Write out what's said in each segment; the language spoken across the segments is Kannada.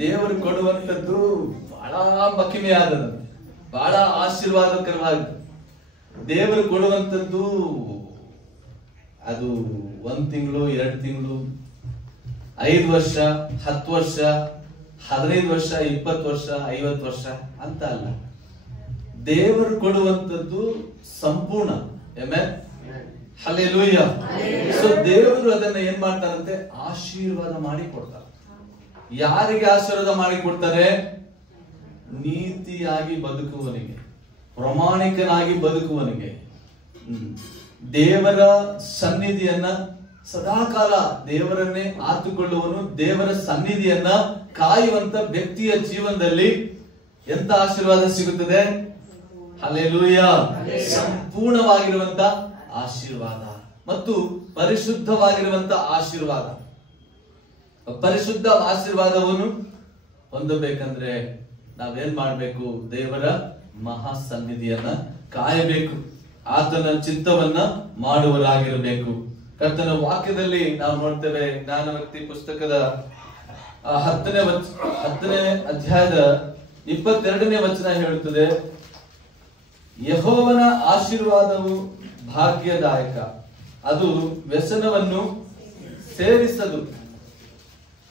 ದೇವರು ಕೊಡುವಂತದ್ದು ಬಹಳ ಮಹಿಮೆಯಾದದ್ದು, ಬಹಳ ಆಶೀರ್ವಾದಕರವಾದ. ದೇವರು ಕೊಡುವಂತದ್ದು ಅದು 1 ತಿಂಗಳು, 2 ತಿಂಗಳು, 5 ವರ್ಷ, 10 ವರ್ಷ, 15 ವರ್ಷ, 20 ವರ್ಷ, 50 ವರ್ಷ ಅಂತ ಅಲ್ಲ. ದೇವರು ಕೊಡುವಂತದ್ದು ಸಂಪೂರ್ಣ. Amen, hallelujah. ಸೊ ದೇವರು ಅದನ್ನ ಏನ್ ಮಾಡ್ತಾರಂತೆ, ಆಶೀರ್ವಾದ ಮಾಡಿ ಕೊಡ್ತಾರೆ. ಯಾರಿಗೆ ಆಶೀರ್ವಾದ ಮಾಡಿ ಕೊಡ್ತಾರೆ? ನೀತಿಯಾಗಿ ಬದುಕುವವನಿಗೆ, ಪ್ರಾಮಾಣಿಕನಾಗಿ ಬದುಕುವವನಿಗೆ, ದೇವರ ಸನ್ನಿಧಿಯನ್ನ ಸದಾಕಾಲ ದೇವರನ್ನೇ ಆತುಕೊಳ್ಳುವನು, ದೇವರ ಸನ್ನಿಧಿಯನ್ನ ಕಾಯುವಂತ ವ್ಯಕ್ತಿಯ ಜೀವನದಲ್ಲಿ ಎಂತ ಆಶೀರ್ವಾದ ಸಿಗುತ್ತದೆ? ಹಲ್ಲೆಲೂಯಾ. ಸಂಪೂರ್ಣವಾಗಿರುವಂತ ಆಶೀರ್ವಾದ ಮತ್ತು ಪರಿಶುದ್ಧವಾಗಿರುವಂತ ಆಶೀರ್ವಾದ. ಪರಿಶುದ್ಧ ಆಶೀರ್ವಾದವನ್ನು ಹೊಂದಬೇಕಂದ್ರೆ ನಾವೇನ್ ಮಾಡ್ಬೇಕು? ದೇವರ ಮಹಾ ಸನ್ನಿಧಿಯನ್ನ ಕಾಯಬೇಕು, ಆತನ ಚಿತ್ತವನ್ನ ಮಾಡುವರಾಗಿರಬೇಕು. ಕರ್ತನ ವಾಕ್ಯದಲ್ಲಿ ನಾವು ನೋಡ್ತೇವೆ, ಜ್ಞಾನವಕ್ತಿ ಪುಸ್ತಕದ 10ನೇ ಅಧ್ಯಾಯದ 22ನೇ ವಚನ ಹೇಳುತ್ತದೆ, ಯೆಹೋವನ ಆಶೀರ್ವಾದವು ಭಾಗ್ಯದಾಯಕ, ಅದು ವ್ಯಸನವನ್ನು ಸೇರಿಸದು.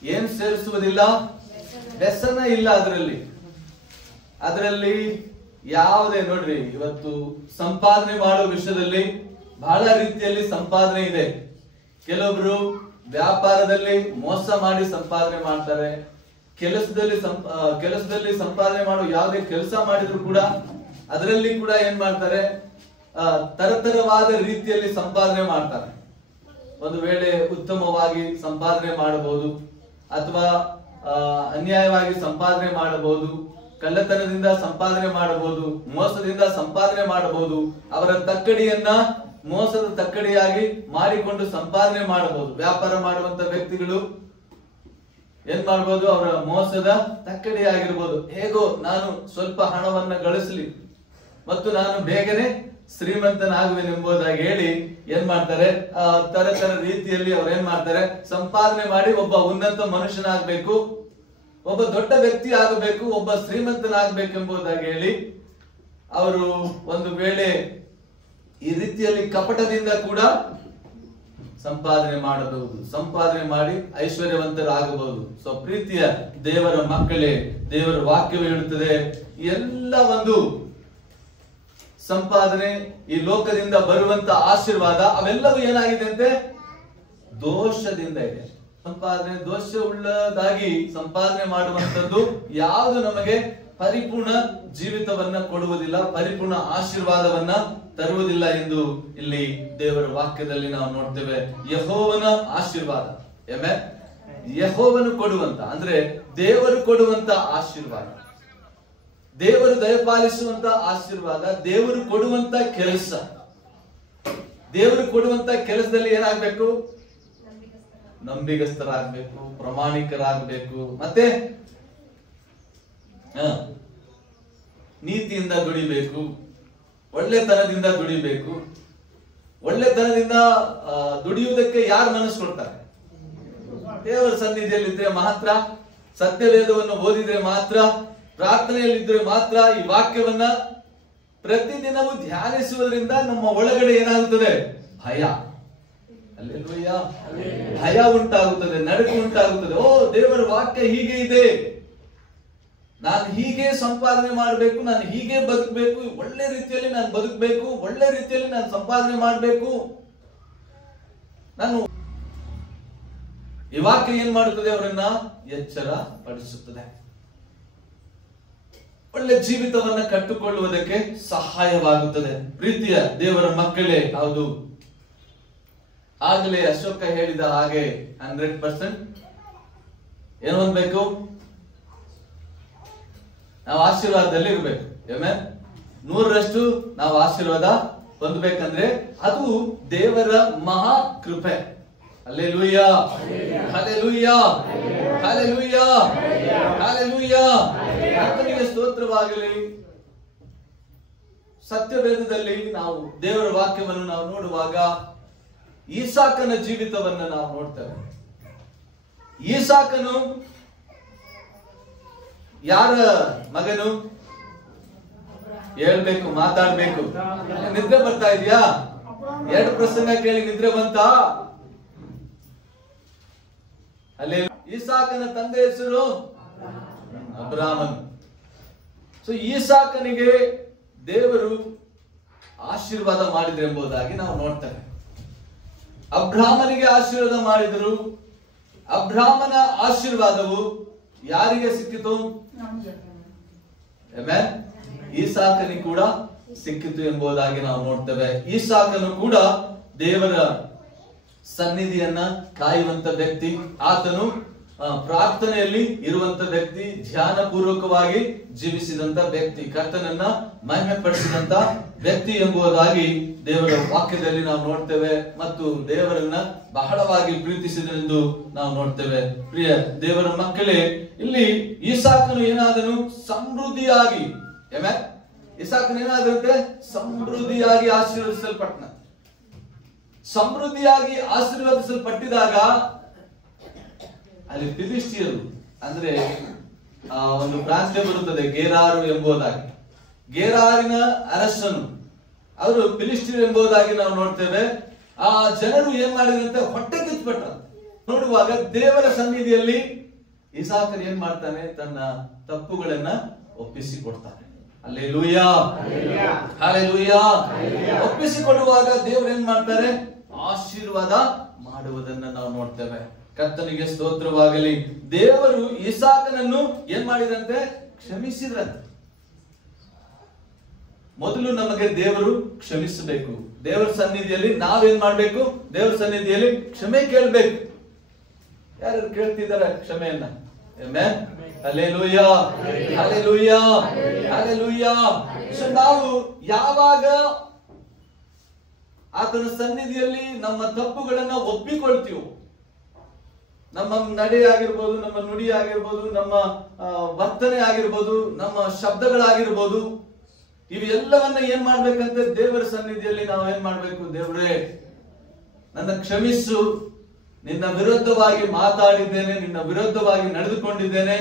ಏನ್ ಸೇರಿಸುವುದಿಲ್ಲ? ವ್ಯಸನ ಇಲ್ಲ ಅದರಲ್ಲಿ ಯಾವುದೇ. ನೋಡ್ರಿ, ಇವತ್ತು ಸಂಪಾದನೆ ಮಾಡುವ ವಿಷಯದಲ್ಲಿ ಬಹಳ ರೀತಿಯಲ್ಲಿ ಸಂಪಾದನೆ ಇದೆ. ಕೆಲವೊಬ್ರು ವ್ಯಾಪಾರದಲ್ಲಿ ಮೋಸ ಮಾಡಿ ಸಂಪಾದನೆ ಮಾಡ್ತಾರೆ. ಕೆಲಸದಲ್ಲಿ ಸಂಪಾದನೆ ಮಾಡುವ ಯಾವುದೇ ಕೆಲಸ ಮಾಡಿದ್ರು ಕೂಡ ಅದರಲ್ಲಿ ಕೂಡ ಏನ್ ಮಾಡ್ತಾರೆ? ತರತರವಾದ ರೀತಿಯಲ್ಲಿ ಸಂಪಾದನೆ ಮಾಡ್ತಾರೆ. ಒಂದು ವೇಳೆ ಉತ್ತಮವಾಗಿ ಸಂಪಾದನೆ ಮಾಡಬಹುದು, ಅಥವಾ ಅನ್ಯಾಯವಾಗಿ ಸಂಪಾದನೆ ಮಾಡಬಹುದು, ಕಳ್ಳತನದಿಂದ ಸಂಪಾದನೆ ಮಾಡಬಹುದು, ಮೋಸದಿಂದ ಸಂಪಾದನೆ ಮಾಡಬಹುದು, ಅವರ ತಕ್ಕಡಿಯನ್ನ ಮೋಸದ ತಕ್ಕಡಿಯಾಗಿ ಮಾಡಿಕೊಂಡು ಸಂಪಾದನೆ ಮಾಡಬಹುದು. ವ್ಯಾಪಾರ ಮಾಡುವಂತ ವ್ಯಕ್ತಿಗಳು ಏನ್ ಮಾಡಬಹುದು? ಅವರ ಮೋಸದ ತಕ್ಕಡಿಯಾಗಿರ್ಬೋದು. ಹೇಗೋ ನಾನು ಸ್ವಲ್ಪ ಹಣವನ್ನ ಗಳಿಸಲಿ ಮತ್ತು ನಾನು ಬೇಗನೆ ಶ್ರೀಮಂತನಾಗುವೆನೆಂಬುದಾಗಿ ಹೇಳಿ ಏನ್ ಮಾಡ್ತಾರೆ? ತರ ರೀತಿಯಲ್ಲಿ ಅವ್ರು ಏನ್ ಮಾಡ್ತಾರೆ? ಸಂಪಾದನೆ ಮಾಡಿ ಒಬ್ಬ ಉನ್ನತ ಮನುಷ್ಯನಾಗಬೇಕು, ಒಬ್ಬ ದೊಡ್ಡ ವ್ಯಕ್ತಿ ಆಗಬೇಕು, ಒಬ್ಬ ಶ್ರೀಮಂತನಾಗಬೇಕೆಂಬುದಾಗಿ ಹೇಳಿ ಅವರು ಒಂದು ವೇಳೆ ಈ ರೀತಿಯಲ್ಲಿ ಕಪಟದಿಂದ ಕೂಡ ಸಂಪಾದನೆ ಮಾಡಬಹುದು, ಸಂಪಾದನೆ ಮಾಡಿ ಐಶ್ವರ್ಯವಂತರಾಗಬಹುದು. ಸೊ ಪ್ರೀತಿಯ ದೇವರ ಮಕ್ಕಳೇ, ದೇವರ ವಾಕ್ಯವು ಹೇಳುತ್ತದೆ, ಎಲ್ಲ ಒಂದು ಸಂಪಾದನೆ, ಈ ಲೋಕದಿಂದ ಬರುವಂತ ಆಶೀರ್ವಾದ ಅವೆಲ್ಲವೂ ಏನಾಗಿದೆ ಅಂತೆ? ದೋಷದಿಂದ ಇದೆ. ಸಂಪಾದನೆ ದೋಷವುಳ್ಳದಾಗಿ ಸಂಪಾದನೆ ಮಾಡುವಂತದ್ದು ಯಾವುದು ನಮಗೆ ಪರಿಪೂರ್ಣ ಜೀವಿತವನ್ನ ಕೊಡುವುದಿಲ್ಲ, ಪರಿಪೂರ್ಣ ಆಶೀರ್ವಾದವನ್ನ ತರುವುದಿಲ್ಲ ಎಂದು ಇಲ್ಲಿ ದೇವರ ವಾಕ್ಯದಲ್ಲಿ ನಾವು ನೋಡ್ತೇವೆ. ಯೆಹೋವನ ಆಶೀರ್ವಾದ, ಆಮೆನ್. ಯೆಹೋವನು ಕೊಡುವಂತ ಅಂದ್ರೆ ದೇವರು ಕೊಡುವಂತ ಆಶೀರ್ವಾದ, ದೇವರು ದಯಪಾಲಿಸುವಂತ ಆಶೀರ್ವಾದ, ದೇವರು ಕೊಡುವಂತ ಕೆಲಸ. ದೇವರು ಕೊಡುವಂತ ಕೆಲಸದಲ್ಲಿ ಏನಾಗಬೇಕು? ನಂಬಿಗಸ್ತರಾಗಬೇಕು, ಪ್ರಾಮಾಣಿಕರಾಗಬೇಕು, ಮತ್ತೆ ನೀತಿಯಿಂದ ದುಡಿಬೇಕು, ಒಳ್ಳೆತನದಿಂದ ದುಡಿಬೇಕು. ಒಳ್ಳೆತನದಿಂದ ದುಡಿಯುವುದಕ್ಕೆ ಯಾರು ಮನಸ್ಸು ಕೊಡ್ತಾರೆ? ದೇವರ ಸನ್ನಿಧಿಯಲ್ಲಿದ್ರೆ ಮಾತ್ರ, ಸತ್ಯವೇದವನ್ನು ಓದಿದ್ರೆ ಮಾತ್ರ, ಪ್ರಾರ್ಥನೆಯಲ್ಲಿದ್ರೆ ಮಾತ್ರ, ಈ ವಾಕ್ಯವನ್ನ ಪ್ರತಿದಿನವೂ ಧ್ಯಾನಿಸುವುದರಿಂದ ನಮ್ಮ ಒಳಗಡೆ ಏನಾಗುತ್ತದೆ? ಭಯ. ಹಲ್ಲೆಲೂಯಾ. ಭಯ ಉಂಟಾಗುತ್ತದೆ, ನಡುಕ ಉಂಟಾಗುತ್ತದೆ. ಓ, ದೇವರ ವಾಕ್ಯ ಹೀಗೆ ಇದೆ, ನಾನು ಹೀಗೆ ಸಂಪಾದನೆ ಮಾಡಬೇಕು, ನಾನು ಹೀಗೆ ಬದುಕಬೇಕು, ಒಳ್ಳೆ ರೀತಿಯಲ್ಲಿ ನಾನು ಬದುಕಬೇಕು, ಒಳ್ಳೆ ರೀತಿಯಲ್ಲಿ ನಾನು ಸಂಪಾದನೆ ಮಾಡಬೇಕು. ನಾನು ಈ ವಾಕ್ಯ ಏನ್ ಮಾಡುತ್ತದೆ? ಅವರನ್ನ ಎಚ್ಚರ ಪಡಿಸುತ್ತದೆ, ಒಳ್ಳೆ ಜೀವಿತವನ್ನ ಕಟ್ಟಿಕೊಳ್ಳುವುದಕ್ಕೆ ಸಹಾಯವಾಗುತ್ತದೆ. ಪ್ರೀತಿಯ ದೇವರ ಮಕ್ಕಳೇ, ಹೌದು, ಆಗಲೇ ಅಶೋಕ ಹೇಳಿದ ಹಾಗೆ 100% ಏನು ಹೊಂದಬೇಕು? ನಾವು ಆಶೀರ್ವಾದದಲ್ಲಿ ಇರಬೇಕು. ಆಮೆನ್. 100ರಷ್ಟು ನಾವು ಆಶೀರ್ವಾದ ಹೊಂದಬೇಕಂದ್ರೆ ಅದು ದೇವರ ಮಹಾ ಕೃಪೆ. Hallelujah, hallelujah, hallelujah, hallelujah. ಕರ್ತನಿಗೆ ಸ್ತೋತ್ರವಾಗಲಿ. ಸತ್ಯವೇದದಲ್ಲಿ ನಾವು ದೇವರ ವಾಕ್ಯವನ್ನು ನಾವು ನೋಡುವಾಗ ಈಸಾಕನ ಜೀವಿತವನ್ನ ನಾವು ನೋಡ್ತೇವೆ. ಈಸಾಕನು ಯಾರ ಮಗನು? ಹೇಳ್ಬೇಕು, ಮಾತಾಡ್ಬೇಕು. ನಿದ್ರೆ ಬರ್ತಾ ಇದೆಯಾ? 2 ಪ್ರಸಂಗ ಕೇಳಿ ನಿದ್ರೆ ಬಂತಾ? ಅಲ್ಲೇ ಈಸಾಕನ ತಂದೆ ಹೆಸರು ಅಬ್ರಾಮನ್. ಸೊ ಈಸಾಕನಿಗೆ ದೇವರು ಆಶೀರ್ವಾದ ಮಾಡಿದ್ರು ಎಂಬುದಾಗಿ ನಾವು ನೋಡ್ತೇವೆ. ಅಬ್ರಾಮನಿಗೆ ಆಶೀರ್ವಾದ ಮಾಡಿದರು. ಅಬ್ರಾಮನ ಆಶೀರ್ವಾದವು ಯಾರಿಗೆ ಸಿಕ್ಕಿತು? ಈಸಾಕನಿಗೆ ಕೂಡ ಸಿಕ್ಕಿತು ಎಂಬುದಾಗಿ ನಾವು ನೋಡ್ತೇವೆ. ಈಸಾಕನು ಕೂಡ ದೇವರ ಸನ್ನಿಧಿಯನ್ನ ಕಾಯುವಂತ ವ್ಯಕ್ತಿ. ಆತನು ಪ್ರಾರ್ಥನೆಯಲ್ಲಿ ಇರುವಂತ ವ್ಯಕ್ತಿ, ಧ್ಯಾನ ಪೂರ್ವಕವಾಗಿ ಜೀವಿಸಿದಂತ ವ್ಯಕ್ತಿ, ಕರ್ತನನ್ನ ಮಹಿಮೆ ಪಡಿಸಿದಂತ ವ್ಯಕ್ತಿ ಎಂಬುದಾಗಿ ದೇವರ ವಾಕ್ಯದಲ್ಲಿ ನಾವು ನೋಡ್ತೇವೆ. ಮತ್ತು ದೇವರನ್ನ ಬಹಳವಾಗಿ ಪ್ರೀತಿಸಿದನೆಂದು ನಾವು ನೋಡ್ತೇವೆ. ಪ್ರಿಯ ದೇವರ ಮಕ್ಕಳೇ, ಇಲ್ಲಿ ಈಸಾಕನು ಏನಾದನು? ಸಮೃದ್ಧಿಯಾಗಿ, ಈಸಾಕನು ಏನಾದಂತೆ? ಸಮೃದ್ಧಿಯಾಗಿ ಆಶೀರ್ವದಿಸಲ್ಪಟ್ಟನ. ಸಮೃದ್ಧಿಯಾಗಿ ಆಶೀರ್ವದಿಸಲ್ಪಟ್ಟಿದಾಗ ಅಲ್ಲಿ ಫಿಲಿಷ್ಟಿಯರು, ಅಂದ್ರೆ ಒಂದು ಪ್ರಾಂತ್ಯ ಬರುತ್ತದೆ ಗೆರಾರು ಎಂಬುದಾಗಿ. ಗೆರಾರಿನ ಅರಸನು ಅವರು ಫಿಲಿಷ್ಟಿಯರು ಎಂಬುದಾಗಿ ನಾವು ನೋಡ್ತೇವೆ. ಆ ಜನರು ಏನ್ ಮಾಡಿದ್ರಂತೆ? ಹೊಟ್ಟೆ ಕಿಚ್ಚುಪಟ್ಟ. ನೋಡುವಾಗ ದೇವರ ಸನ್ನಿಧಿಯಲ್ಲಿ ಈಸಾಕನು ಏನ್ ಮಾಡ್ತಾನೆ? ತನ್ನ ತಪ್ಪುಗಳನ್ನ ಒಪ್ಪಿಸಿಕೊಡ್ತಾನೆ. Hallelujah, hallelujah. ಒಪ್ಪಿಸಿಕೊಡುವಾಗ ದೇವರು ಏನ್ ಮಾಡ್ತಾರೆ? ಆಶೀರ್ವಾದ ಮಾಡುವುದನ್ನ ನಾವು ನೋಡ್ತೇವೆ. ಕರ್ತನಿಗೆ ಸ್ತೋತ್ರವಾಗಲಿ. ದೇವರು ಈಸಾಕನನ್ನು ಏನ್ ಮಾಡಿದಂತೆ? ಕ್ಷಮಿಸಿದ್ರಂತೆ. ಮೊದಲು ನಮಗೆ ದೇವರು ಕ್ಷಮಿಸಬೇಕು. ದೇವರ ಸನ್ನಿಧಿಯಲ್ಲಿ ನಾವೇನ್ ಮಾಡ್ಬೇಕು? ದೇವರ ಸನ್ನಿಧಿಯಲ್ಲಿ ಕ್ಷಮೆ ಕೇಳಬೇಕು. ಯಾರು ಕೇಳ್ತಿದ್ದಾರೆ ಕ್ಷಮೆಯನ್ನ? Amen, hallelujah, hallelujah, hallelujah. So ನಾವು ಯಾವಾಗ ಆತನ ಸನ್ನಿಧಿಯಲ್ಲಿ ನಮ್ಮ ತಪ್ಪುಗಳನ್ನ ಒಪ್ಪಿಕೊಳ್ತೀವೋ, ನಮ್ಮ ನಡೆ ಆಗಿರ್ಬೋದು, ನಮ್ಮ ನುಡಿ ಆಗಿರ್ಬೋದು, ನಮ್ಮ ವರ್ತನೆ ಆಗಿರ್ಬೋದು, ನಮ್ಮ ಶಬ್ದಗಳಾಗಿರ್ಬೋದು, ಇವೆಲ್ಲವನ್ನ ಏನ್ ಮಾಡ್ಬೇಕಂತೆ? ದೇವರ ಸನ್ನಿಧಿಯಲ್ಲಿ ನಾವು ಏನ್ ಮಾಡ್ಬೇಕು? ದೇವರೇ, ನನ್ನ ಕ್ಷಮಿಸು, ನಿನ್ನ ವಿರುದ್ಧವಾಗಿ ಮಾತಾಡಿದ್ದೇನೆ, ನಿನ್ನ ವಿರುದ್ಧವಾಗಿ ನಡೆದುಕೊಂಡಿದ್ದೇನೆ,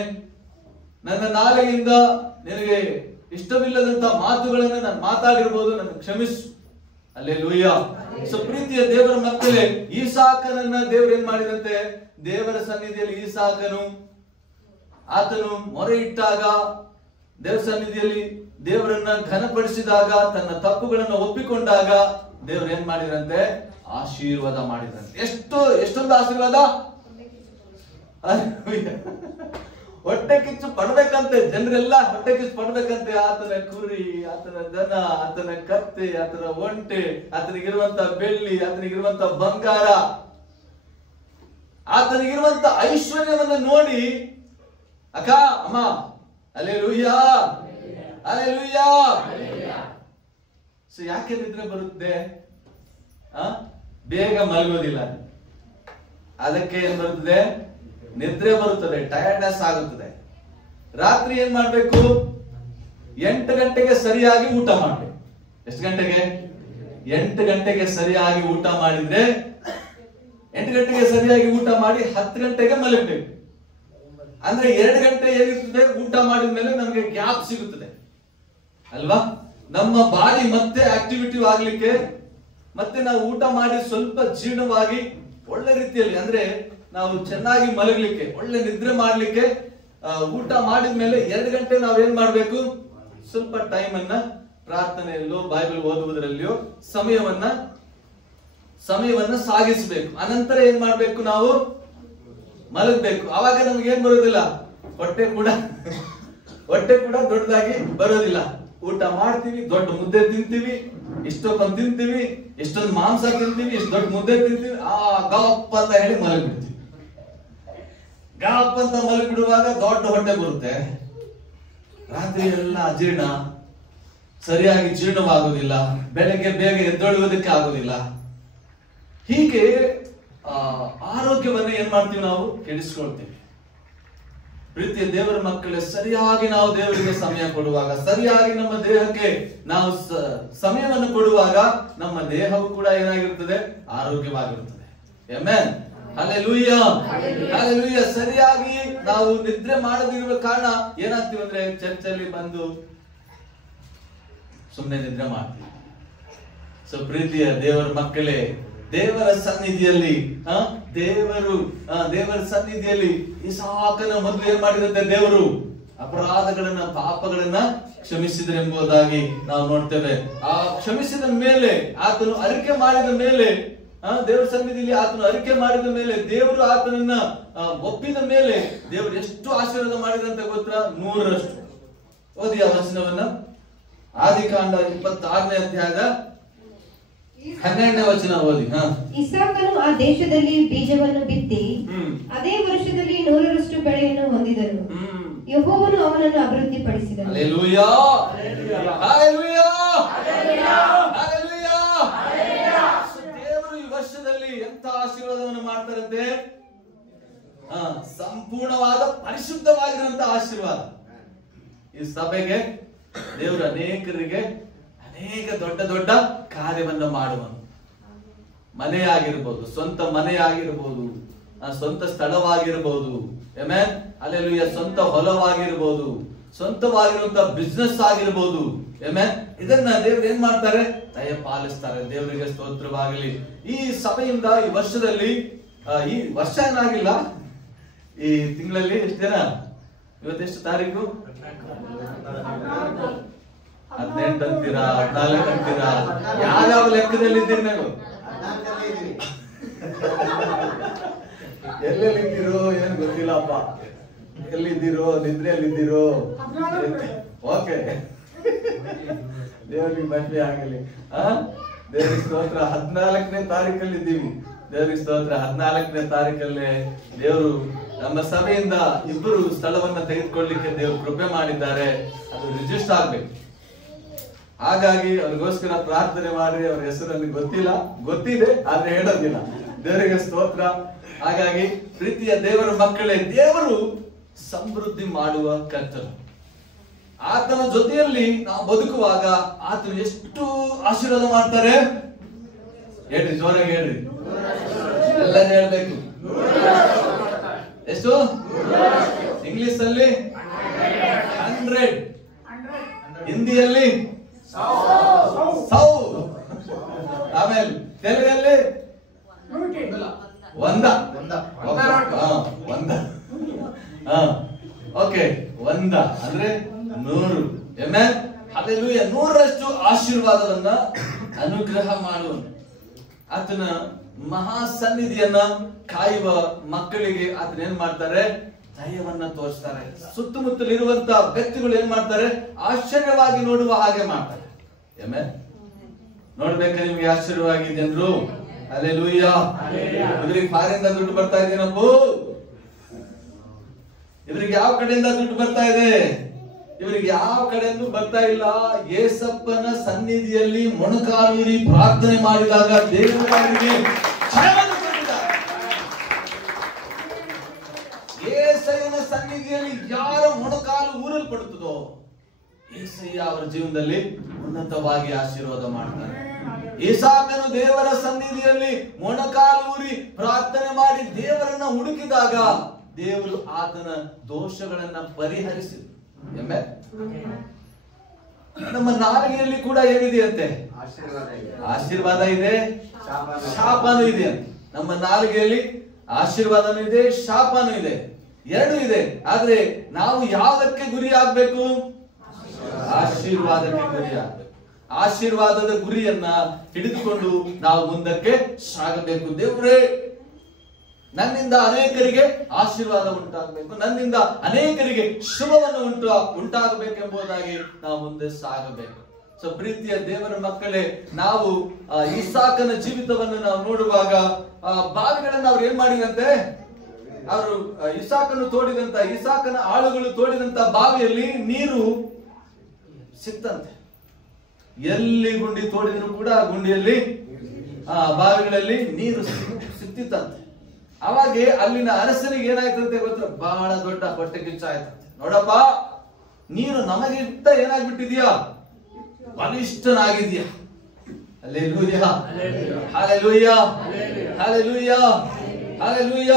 ನನ್ನ ನಾಲಿಗೆಯಿಂದ ನಿನಗೆ ಇಷ್ಟವಿಲ್ಲದಂತ ಮಾತುಗಳನ್ನ ನಾನು ಮಾತಾಡಿರ್ಬೋದು, ನನ್ನ ಕ್ಷಮಿಸು. ಹಲ್ಲೆಲೂಯಾ. ಸೊ ಪ್ರೀತಿಯ ದೇವರ ಮಕ್ಕಳೇ, ಈಸಾಕನನ್ನ ದೇವರು ಏನ್ ಮಾಡಿದಂತೆ? ದೇವರ ಸನ್ನಿಧಿಯಲ್ಲಿ ಈಸಾಕನು ಆತನು ಮೊರೆ ಇಟ್ಟಾಗ, ದೇವರ ಸನ್ನಿಧಿಯಲ್ಲಿ ದೇವರನ್ನ ಘನಪಡಿಸಿದಾಗ, ತನ್ನ ತಪ್ಪುಗಳನ್ನು ಒಪ್ಪಿಕೊಂಡಾಗ ದೇವರು ಏನ್ ಮಾಡಿದ್ರಂತೆ? ಆಶೀರ್ವಾದ ಮಾಡಿದ್ರಂತೆ. ಎಷ್ಟೊಂದು ಆಶೀರ್ವಾದ! ಹೊಟ್ಟೆ ಕಿಚ್ಚು ಪಡ್ಬೇಕಂತೆ, ಜನರೆಲ್ಲ ಹೊಟ್ಟೆ ಕಿಚ್ಚು ಪಡ್ಬೇಕಂತೆ. ಆತನ ಕುರಿ, ಆತನ ದನ, ಆತನ ಕತ್ತೆ, ಆತನ ಒಂಟೆ, ಆತನಿಗಿರುವಂತ ಬೆಳ್ಳಿ, ಆತನಿಗಿರುವಂತ ಬಂಗಾರ, ಆತನಿಗಿರುವಂತ ಐಶ್ವರ್ಯವನ್ನ ನೋಡಿ, ಅಕ್ಕ, ಅಮ್ಮ, ಹಲ್ಲೆಲೂಯಾ, ಹಲ್ಲೆಲೂಯಾ. ಸೊ ಯಾಕೆ ನಿದ್ರೆ ಬರುತ್ತೆ? ಬೇಗ ಮಲಗೋದಿಲ್ಲ, ಅದಕ್ಕೆ ಏನ್ ಬರುತ್ತದೆ? ನಿದ್ರೆ ಬರುತ್ತದೆ, ಟಯರ್ಡ್ನೆಸ್ ಆಗುತ್ತದೆ. ರಾತ್ರಿ ಏನ್ ಮಾಡ್ಬೇಕು? 8 ಗಂಟೆಗೆ ಸರಿಯಾಗಿ ಊಟ ಮಾಡ್ಬೇಕು. ಎಷ್ಟು ಗಂಟೆಗೆ? 8 ಗಂಟೆಗೆ ಸರಿಯಾಗಿ ಊಟ ಮಾಡಿದ್ರೆ, 8 ಗಂಟೆಗೆ ಸರಿಯಾಗಿ ಊಟ ಮಾಡಿ 10 ಗಂಟೆಗೆ ಮಲಗಬೇಕು. ಅಂದ್ರೆ 2 ಗಂಟೆ ಏನಿರ್ತದೆ? ಊಟ ಮಾಡಿದ ಮೇಲೆ ನಮ್ಗೆ ಗ್ಯಾಪ್ ಸಿಗುತ್ತದೆ ಅಲ್ವಾ? ನಮ್ಮ ಬಾಡಿ ಮತ್ತೆ ಆಕ್ಟಿವಿಟಿ ಆಗ್ಲಿಕ್ಕೆ, ಮತ್ತೆ ನಾವು ಊಟ ಮಾಡಿ ಸ್ವಲ್ಪ ಜೀರ್ಣವಾಗಿ ಒಳ್ಳೆ ರೀತಿಯಲ್ಲಿ, ಅಂದ್ರೆ ನಾವು ಚೆನ್ನಾಗಿ ಮಲಗಲಿಕ್ಕೆ, ಒಳ್ಳೆ ನಿದ್ರೆ ಮಾಡ್ಲಿಕ್ಕೆ, ಊಟ ಮಾಡಿದ ಮೇಲೆ 2 ಗಂಟೆ ನಾವು ಏನ್ ಮಾಡ್ಬೇಕು? ಸ್ವಲ್ಪ ಟೈಮ್ ಅನ್ನ ಪ್ರಾರ್ಥನೆಯಲ್ಲೋ ಬೈಬಲ್ ಓದುವುದರಲ್ಲಿಯೋ ಸಮಯವನ್ನ ಸಾಗಿಸಬೇಕು. ಅನಂತರ ಏನ್ ಮಾಡ್ಬೇಕು? ನಾವು ಮಲಗಬೇಕು. ಆವಾಗ ನಮ್ಗೆ ಏನ್ ಬರೋದಿಲ್ಲ? ಹೊಟ್ಟೆ ಕೂಡ ದೊಡ್ಡದಾಗಿ ಬರೋದಿಲ್ಲ. ಊಟ ಮಾಡ್ತೀವಿ, ದೊಡ್ಡ ಮುದ್ದೆ ತಿಂತೀವಿ, ಇಷ್ಟೊಂದು ತಿಂತೀವಿ, ಇಷ್ಟೊಂದು ಮಾಂಸ ತಿಂತೀವಿ, ಇಷ್ಟು ದೊಡ್ಡ ಮುದ್ದೆ ತಿಂತೀವಿ, ಗಪ್ ಅಂತ ಹೇಳಿ ಮಲಗ್ಬಿಡ್ತೀವಿ. ಗಪ್ ಅಂತ ಮಲಗಿಬಿಡುವಾಗ ದೊಡ್ಡ ಹೊಟ್ಟೆ ಬರುತ್ತೆ. ರಾತ್ರಿ ಎಲ್ಲ ಅಜೀರ್ಣ, ಸರಿಯಾಗಿ ಜೀರ್ಣವಾಗುವುದಿಲ್ಲ, ಬೆಳಗ್ಗೆ ಬೇಗ ಎದ್ದೊಳುವುದಕ್ಕೆ ಆಗುದಿಲ್ಲ. ಹೀಗೆ ಆರೋಗ್ಯವನ್ನ ಏನ್ ಮಾಡ್ತೀವಿ? ನಾವು ಕೆಡಿಸ್ಕೊಳ್ತೀವಿ. ಪ್ರೀತಿಯ ದೇವರ ಮಕ್ಕಳೇ, ಸರಿಯಾಗಿ ನಾವು ದೇವರಿಗೆ ಸಮಯ ಕೊಡುವಾಗ, ಸರಿಯಾಗಿ ನಮ್ಮ ದೇಹಕ್ಕೆ ನಾವು ಸಮಯವನ್ನು ಕೊಡುವಾಗ, ನಮ್ಮ ದೇಹವು ಕೂಡ ಏನಾಗಿರುತ್ತದೆ? ಆರೋಗ್ಯವಾಗಿರುತ್ತದೆ. Amen, hallelujah, hallelujah. ಸರಿಯಾಗಿ ನಾವು ನಿದ್ರೆ ಮಾಡದಿರುವ ಕಾರಣ ಏನಾಗ್ತೀವಿ ಅಂದ್ರೆ ಚರ್ಚಲ್ಲಿ ಬಂದು ಸುಮ್ಮನೆ ನಿದ್ರೆ ಮಾಡ್ತೀವಿ. ಸೊ ಪ್ರೀತಿಯ ದೇವರ ಮಕ್ಕಳೇ, ದೇವರ ಸನ್ನಿಧಿಯಲ್ಲಿ ದೇವರ ಸನ್ನಿಧಿಯಲ್ಲಿ ಇಸಾಕನ ಮೊದಲು ಏನ್ ಮಾಡಿದಂತೆ ದೇವರು ಅಪರಾಧಗಳನ್ನ ಪಾಪಗಳನ್ನ ಕ್ಷಮಿಸಿದ್ರೆಂಬುದಾಗಿ ನಾವು ನೋಡ್ತೇವೆ. ಆ ಕ್ಷಮಿಸಿದ ಮೇಲೆ ಆತನು ಅರಿಕೆ ಮಾಡಿದ ಮೇಲೆ ದೇವರ ಸನ್ನಿಧಿಯಲ್ಲಿ ಆತನು ಅರಿಕೆ ಮಾಡಿದ ಮೇಲೆ ದೇವರು ಆತನನ್ನ ಒಪ್ಪಿದ ಮೇಲೆ ದೇವರು ಎಷ್ಟು ಆಶೀರ್ವಾದ ಮಾಡಿದಂತೆ ಗೊತ್ತಾ? 100ರಷ್ಟು. ಓದಿ ಆ ವಚನವನ್ನ. ಆದಿಕಾಂಡ 26ನೇ ಅಧ್ಯಾಯದ 12ನೇ ವಚನ ಓದಿ. ಇಸಾಕನು ಆ ದೇಶದಲ್ಲಿ ಬೀಜವನ್ನು ಬಿತ್ತಿ ಅದೇ ವರ್ಷದಲ್ಲಿ 100ರಷ್ಟು ಬೆಳೆಯನ್ನು ಹೊಂದಿದನು. ಯೆಹೋವನು ಅವನನ್ನು ಅಭಿವೃದ್ಧಿಪಡಿಸಿದನು. Hallelujah, hallelujah, hallelujah. ದೇವರು ಈ ವರ್ಷದಲ್ಲಿ ಎಂತ ಆಶೀರ್ವಾದವನ್ನು ಮಾಡ್ತಾರಂತೆ? ಸಂಪೂರ್ಣವಾದ ಪರಿಶುದ್ಧವಾಗಿರುವಂತ ಆಶೀರ್ವಾದ. ಈ ಸಭೆಗೆ ದೇವರು ಅನೇಕರಿಗೆ ಅನೇಕ ದೊಡ್ಡ ದೊಡ್ಡ ಕಾರ್ಯವನ್ನ ಮಾಡುವನು. ಮನೆಯಾಗಿರ್ಬೋದು, ಸ್ವಂತ ಮನೆಯಾಗಿರ್ಬೋದು, ಸ್ವಂತ ಸ್ಥಳವಾಗಿರ್ಬೋದು, ಆಮೆನ್, ಹಲ್ಲೆಲೂಯಾ, ಸ್ವಂತ ಹೊಲವಾಗಿರ್ಬೋದು, ಸ್ವಂತವಾಗಿರುವಂತ ಬಿಸ್ನೆಸ್ ಆಗಿರ್ಬೋದು, ಆಮೆನ್. ಇದನ್ನ ದೇವರು ಏನ್ ಮಾಡ್ತಾರೆ? ದಯ ಪಾಲಿಸ್ತಾರೆ. ದೇವರಿಗೆ ಸ್ತೋತ್ರವಾಗಲಿ. ಈ ಸಭೆಯಿಂದ ಈ ವರ್ಷದಲ್ಲಿ, ಈ ವರ್ಷ ಏನಾಗಿಲ್ಲ, ಈ ತಿಂಗಳಲ್ಲಿ ಎಷ್ಟು ದಿನ? ಇವತ್ತೆಷ್ಟು ತಾರೀಕು? 18 ಅಂತೀರಾ, 14 ಅಂತೀರಾ? ಯಾವ್ಯಾವ ಲೆಕ್ಕದಲ್ಲಿ ಇದ್ದೀರಿ ನೀವು? ಎಲ್ಲೆಲ್ಲಿದ್ದೀರೋ ಏನು ಗೊತ್ತಿಲ್ಲಪ್ಪ. ಎಲ್ಲಿದ್ದೀರೋ? ನಿದ್ರೆಯಲ್ಲಿದ್ದೀರೋ? ಓಕೆ, ದೇವರಿಗೆ ಮಹಿಮೆ ಆಗಲಿ. ದೇವರಿಗೆ ಸ್ತೋತ್ರ. 14ನೇ ತಾರೀಕಲ್ಲಿ ಇದ್ದೀವಿ. ದೇವರಿಗೆ ಸ್ತೋತ್ರ. 14ನೇ ತಾರೀಕಲ್ಲೇ ದೇವರು ನಮ್ಮ ಸಭೆಯಿಂದ 2 ಸ್ಥಳವನ್ನ ತೆಗೆದುಕೊಳ್ಳಿಕ್ಕೆ ದೇವರು ಕೃಪೆ ಮಾಡಿದ್ದಾರೆ. ಅದು ರಿಜಿಸ್ಟರ್ ಆಗ್ಬೇಕು. ಹಾಗಾಗಿ ಅವ್ರಿಗೋಸ್ಕರ ಪ್ರಾರ್ಥನೆ ಮಾಡಿ. ಅವ್ರ ಹೆಸರು ನನಗೆ ಗೊತ್ತಿಲ್ಲ, ಗೊತ್ತಿದೆ ಆದ್ರೆ ಹೇಳೋದಿಲ್ಲ. ದೇವರಿಗೆ ಸ್ತೋತ್ರ. ಹಾಗಾಗಿ ಪ್ರೀತಿಯ ದೇವರ ಮಕ್ಕಳೇ, ದೇವರು ಸಮೃದ್ಧಿ ಮಾಡುವ ಕರ್ತನು. ಆತನ ಜೊತೆಯಲ್ಲಿ ನಾವು ಬದುಕುವಾಗ ಆತನು ಎಷ್ಟು ಆಶೀರ್ವಾದ ಮಾಡ್ತಾರೆ ಹೇಳ್ರಿ, ಜೋರಾಗಿ ಹೇಳ್ರಿ, ಎಲ್ಲರೂ ಹೇಳ್ಬೇಕು. ಎಷ್ಟು? ಇಂಗ್ಲಿಷ್ ಅಲ್ಲಿ 100, ಹಿಂದಿಯಲ್ಲಿ 100, ಆಮೇಲೆ ತೆಲುಗಲ್ಲಿ 100. ಓಕೆ, 100 ಅಂದ್ರೆ 100. Amen, hallelujah. 100ರಷ್ಟು ಆಶೀರ್ವಾದವನ್ನ ಅನುಗ್ರಹ ಮಾಡುವನು. ಆತನ ಮಹಾ ಸನ್ನಿಧಿಯನ್ನ ಕಾಯುವ ಮಕ್ಕಳಿಗೆ ಆತನ ಏನ್ ಮಾಡ್ತಾರೆ? ದಯವನ್ನ ತೋರಿಸ್ತಾರೆ. ಸುತ್ತಮುತ್ತಲಿರುವಂತ ವ್ಯಕ್ತಿಗಳು ಏನ್ ಮಾಡ್ತಾರೆ? ಆಶ್ಚರ್ಯವಾಗಿ ನೋಡುವ ಹಾಗೆ ಮಾಡ್ತಾರೆ. ಆಮೆನ್. ನೋಡ್ಬೇಕಾ ನಿಮ್ಗೆ ಆಶ್ಚರ್ಯವಾಗಿ ಜನರು? ಹಲ್ಲೆಲೂಯಾ. ಇವ್ರಿಗೆ ಫಾರಿನ್ ದುಡ್ಡು ಬರ್ತಾ ಇದೆನಪ್ಪ? ಇವರಿಗೆ ಯಾವ ಕಡೆಯಿಂದ ದುಡ್ಡು ಬರ್ತಾ ಇದೆ? ಇವರಿಗೆ ಯಾವ ಕಡೆಯಿಂದ ಬರ್ತಾ ಇಲ್ಲ. ಯೇಸಪ್ಪನ ಸನ್ನಿಧಿಯಲ್ಲಿ ಮೊಣಕಾಲೂರಿ ಪ್ರಾರ್ಥನೆ ಮಾಡಿದಾಗ ದೇವರಿಗೆ ಜಯವನ್ನು ಕೊಟ್ಟಿದ್ದಾರೆ. ಯೇಸಯ್ಯನ ಸನ್ನಿಧಿಯಲ್ಲಿ ಯಾರ ಮೊಣಕಾಲು ಊರಲ್ಪಡುತ್ತದೋ ಯೇಸಯ್ಯ ಅವರ ಜೀವನದಲ್ಲಿ ಉನ್ನತವಾಗಿ ಆಶೀರ್ವಾದ ಮಾಡ್ತಾರೆ. ಇಸಾಕನು ದೇವರ ಸನ್ನಿಧಿಯಲ್ಲಿ ಮೊಣಕಾಲೂರಿ ಪ್ರಾರ್ಥನೆ ಮಾಡಿ ದೇವರನ್ನ ಹುಡುಕಿದಾಗ ದೇವರು ಆತನ ದೋಷಗಳನ್ನ ಪರಿಹರಿಸಿದ. ನಮ್ಮ ನಾಲಿಗೆಯಲ್ಲಿ ಕೂಡ ಏನಿದೆ ಅಂತೆ? ಆಶೀರ್ವಾದ ಇದೆ, ಶಾಪನೂ ಇದೆ ಅಂತ. ನಮ್ಮ ನಾಲಿಗೆಯಲ್ಲಿ ಆಶೀರ್ವಾದನೂ ಇದೆ, ಶಾಪನೂ ಇದೆ, 2 ಇದೆ. ಆದ್ರೆ ನಾವು ಯಾವುದಕ್ಕೆ ಗುರಿ ಆಗ್ಬೇಕು? ಆಶೀರ್ವಾದಕ್ಕೆ ಗುರಿ ಆಗ್ಬೇಕು. ಆಶೀರ್ವಾದದ ಗುರಿಯನ್ನ ಹಿಡಿದುಕೊಂಡು ನಾವು ಮುಂದಕ್ಕೆ ಸಾಗಬೇಕು. ದೇವರೇ, ನನ್ನಿಂದ ಅನೇಕರಿಗೆ ಆಶೀರ್ವಾದ ಉಂಟಾಗಬೇಕು, ನನ್ನಿಂದ ಅನೇಕರಿಗೆ ಶುಭವನ್ನು ಉಂಟಾಗಬೇಕೆಂಬುದಾಗಿ ನಾವು ಮುಂದೆ ಸಾಗಬೇಕು. ಸೊ ಪ್ರೀತಿಯ ದೇವರ ಮಕ್ಕಳೇ, ನಾವು ಇಸಾಕನ ಜೀವಿತವನ್ನು ನಾವು ನೋಡುವಾಗ ಬಾವಿಗಳನ್ನ ಅವ್ರು ಏನ್ ಮಾಡಿದಂತೆ? ಅವರು ಇಸಾಕನ ಆಳುಗಳು ತೋಡಿದಂತ ಬಾವಿಯಲ್ಲಿ ನೀರು ಸಿಕ್ತಂತೆ. ಎಲ್ಲಿ ಗುಂಡಿ ತೋಡಿದ್ರು ಕೂಡ ಆ ಗುಂಡಿಯಲ್ಲಿ ಬಾವಿಗಳಲ್ಲಿ ನೀರು ಸಿಕ್ತಿತ್ತಂತೆ. ಅವಾಗೆ ಅಲ್ಲಿನ ಅರಸನಿಗೆ ಏನಾಯ್ತಂತೆ ಗೊತ್ತಾ? ಬಹಳ ದೊಡ್ಡ ಹೊಟ್ಟೆ ಕಿಚ್ಚ ಆಯ್ತಂತೆ. ನೋಡಪ್ಪ, ನೀನು ನಮಗಿಂತ ಏನಾಗ್ಬಿಟ್ಟಿದ್ಯಾ? ಬಲಿಷ್ಠನಾಗಿದ್ಯಾ. Hallelujah, hallelujah, hallelujah. ಹಲ್ಲೆಲೂಯ.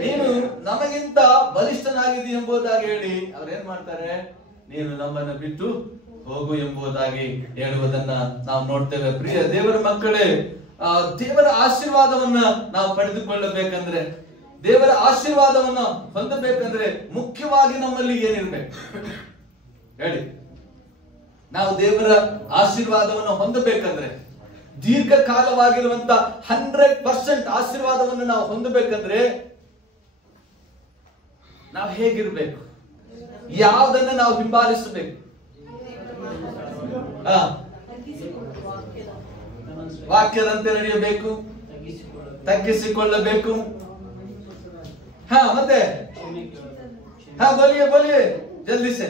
ನೀನು ನಮಗಿಂತ ಬಲಿಷ್ಠನಾಗಿದ್ದೀ ಎಂಬುದಾಗಿ ಹೇಳಿ ಅವ್ರೇನ್ ಮಾಡ್ತಾರೆ, ನೀನು ನಮ್ಮನ್ನು ಬಿಟ್ಟು ಹೋಗು ಎಂಬುದಾಗಿ ಹೇಳುವುದನ್ನ ನಾವು ನೋಡ್ತೇವೆ. ಪ್ರಿಯ ದೇವರ ಮಕ್ಕಳೇ, ದೇವರ ಆಶೀರ್ವಾದವನ್ನ ನಾವು ಪಡೆದುಕೊಳ್ಳಬೇಕಂದ್ರೆ, ದೇವರ ಆಶೀರ್ವಾದವನ್ನ ಹೊಂದಬೇಕಂದ್ರೆ ಮುಖ್ಯವಾಗಿ ನಮ್ಮಲ್ಲಿ ಏನಿರ್ಬೇಕು ಹೇಳಿ? ನಾವು ದೇವರ ಆಶೀರ್ವಾದವನ್ನು ಹೊಂದಬೇಕಂದ್ರೆ, ದೀರ್ಘಕಾಲವಾಗಿರುವಂತ 100% ಆಶೀರ್ವಾದವನ್ನು ನಾವು ಹೊಂದಬೇಕಂದ್ರೆ ನಾವು ಹೇಗಿರ್ಬೇಕು? ಯಾವುದನ್ನ ನಾವು ಹಿಂಬಾಲಿಸಬೇಕು? ವಾಕ್ಯದಂತೆ ನಡೆಯಬೇಕು, ತಗ್ಗಿಸಿಕೊಳ್ಳಬೇಕು. ಮತ್ತೆ ಬೋಲಿಯೇ ಬೋಲಿಯೇ ಜಲ್ದಿ ಸೆ.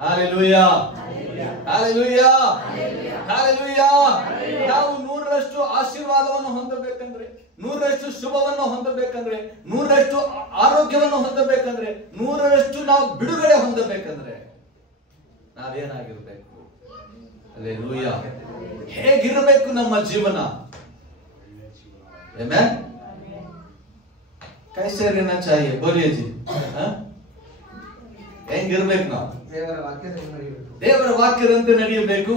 Hallelujah, hallelujah, hallelujah. ನಾವು 100ರಷ್ಟು ಆಶೀರ್ವಾದವನ್ನು ಹೊಂದಬೇಕಂದ್ರೆ, 100ರಷ್ಟು ಶುಭವನ್ನು ಹೊಂದಬೇಕಂದ್ರೆ, 100ರಷ್ಟು ಆರೋಗ್ಯವನ್ನು ಹೊಂದಬೇಕಂದ್ರೆ, 100ರಷ್ಟು ನಾವು ಬಿಡುಗಡೆ ಹೊಂದಬೇಕಂದ್ರೆ ನಾವೇನಾಗಿರ್ಬೇಕು? ಹಾಲೆಲೂಯಾ. ಹೇಗಿರಬೇಕು ನಮ್ಮ ಜೀವನ? ಆಮೆನ್. कैसे रहना चाहिए? बोलिए जी. ಹೆಂಗಿರ್ಬೇಕು ನಾವು? ದೇವರ ವಾಕ್ಯದಂತೆ ನಡೆಯಬೇಕು,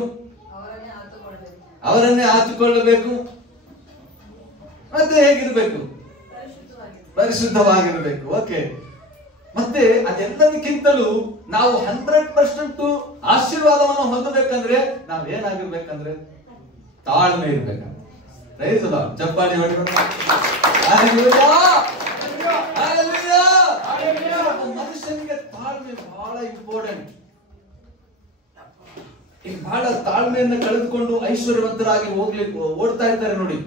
ಅವರನ್ನೇ ಆತುಕೊಳ್ಳಬೇಕು. ಮತ್ತೆ ಹೇಗಿರ್ಬೇಕು? ಪರಿಶುದ್ಧವಾಗಿರ್ಬೇಕು. ಓಕೆ. ಮತ್ತೆ ಅದೆಲ್ಲದಕ್ಕಿಂತಲೂ ನಾವು 100% ಆಶೀರ್ವಾದವನ್ನು ಹೊಂದಬೇಕಂದ್ರೆ ನಾವ್ ಏನಾಗಿರ್ಬೇಕಂದ್ರೆ ತಾಳ್ಮೆ ಇರ್ಬೇಕಂತ. ಚಪ್ಪಾಳಿ ಹೊಡಿಬೇಕು. ಮನುಷ್ಯನಿಗೆ ತಾಳ್ಮೆ ಬಹಳ ಇಂಪಾರ್ಟೆಂಟ್. ಈಗ ಬಹಳ ತಾಳ್ಮೆಯನ್ನ ಕಳೆದುಕೊಂಡು ಐಶ್ವರ್ಯವಂತರಾಗಿ ಓಡ್ತಾ ಇರ್ತಾರೆ ನೋಡಿ.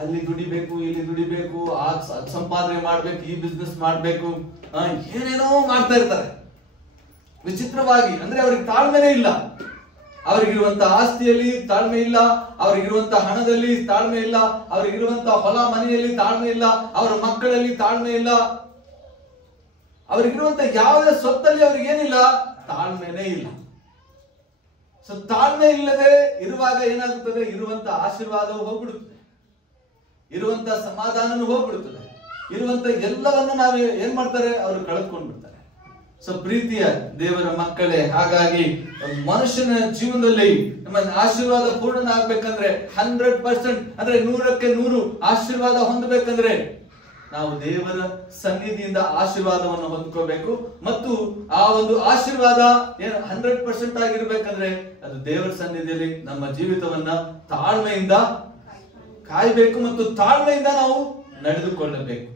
ಅಲ್ಲಿ ದುಡಿಬೇಕು, ಇಲ್ಲಿ ದುಡಿಬೇಕು, ಸಂಪಾದನೆ ಮಾಡ್ಬೇಕು, ಈ ಬಿಸ್ನೆಸ್ ಮಾಡ್ಬೇಕು, ಏನೇನೋ ಮಾಡ್ತಾ ಇರ್ತಾರೆ ವಿಚಿತ್ರವಾಗಿ. ಅಂದ್ರೆ ಅವ್ರಿಗೆ ತಾಳ್ಮೆನೇ ಇಲ್ಲ. ಅವರಿಗಿರುವಂತ ಆಸ್ತಿಯಲ್ಲಿ ತಾಳ್ಮೆ ಇಲ್ಲ, ಅವರಿಗಿರುವಂತ ಹಣದಲ್ಲಿ ತಾಳ್ಮೆ ಇಲ್ಲ, ಅವರಿಗಿರುವಂತ ಹೊಲ ಮನೆಯಲ್ಲಿ ತಾಳ್ಮೆ ಇಲ್ಲ, ಅವರ ಮಕ್ಕಳಲ್ಲಿ ತಾಳ್ಮೆ ಇಲ್ಲ, ಅವರಿಗಿರುವಂತ ಯಾವುದೇ ಸ್ವತ್ತಲ್ಲಿ ಅವ್ರಿಗೇನಿಲ್ಲ, ತಾಳ್ಮೆನೇ ಇಲ್ಲ. ಸೊ ತಾಳ್ಮೆ ಇಲ್ಲದೆ ಇರುವಾಗ ಏನಾಗುತ್ತದೆ? ಇರುವಂತ ಆಶೀರ್ವಾದವು ಹೋಗ್ಬಿಡುತ್ತದೆ, ಇರುವಂತ ಸಮಾಧಾನನೂ ಹೋಗ್ಬಿಡುತ್ತದೆ, ಇರುವಂತ ಎಲ್ಲವನ್ನು ನಾವು ಏನ್ ಮಾಡ್ತಾರೆ? ಅವರು ಕಳೆದುಕೊಂಡ್ಬಿಡ್ತಾರೆ. ಸೊ ಪ್ರೀತಿಯ ದೇವರ ಮಕ್ಕಳೇ, ಹಾಗಾಗಿ ಮನುಷ್ಯನ ಜೀವನದಲ್ಲಿ ನಮ್ಮ ಆಶೀರ್ವಾದ ಪೂರ್ಣನಾಗಬೇಕಂದ್ರೆ 100% ಅಂದ್ರೆ 100ಕ್ಕೆ 100 ಆಶೀರ್ವಾದ ಹೊಂದಬೇಕಂದ್ರೆ ನಾವು ದೇವರ ಸನ್ನಿಧಿಯಿಂದ ಆಶೀರ್ವಾದವನ್ನು ಹೊಂದ್ಕೋಬೇಕು. ಮತ್ತು ಆ ಒಂದು ಆಶೀರ್ವಾದ ಏನು 100% ಆಗಿರ್ಬೇಕಂದ್ರೆ ಅದು ದೇವರ ಸನ್ನಿಧಿಯಲ್ಲಿ ನಮ್ಮ ಜೀವಿತವನ್ನ ತಾಳ್ಮೆಯಿಂದ ಕಾಯಬೇಕು ಮತ್ತು ತಾಳ್ಮೆಯಿಂದ ನಾವು ನಡೆದುಕೊಳ್ಳಬೇಕು.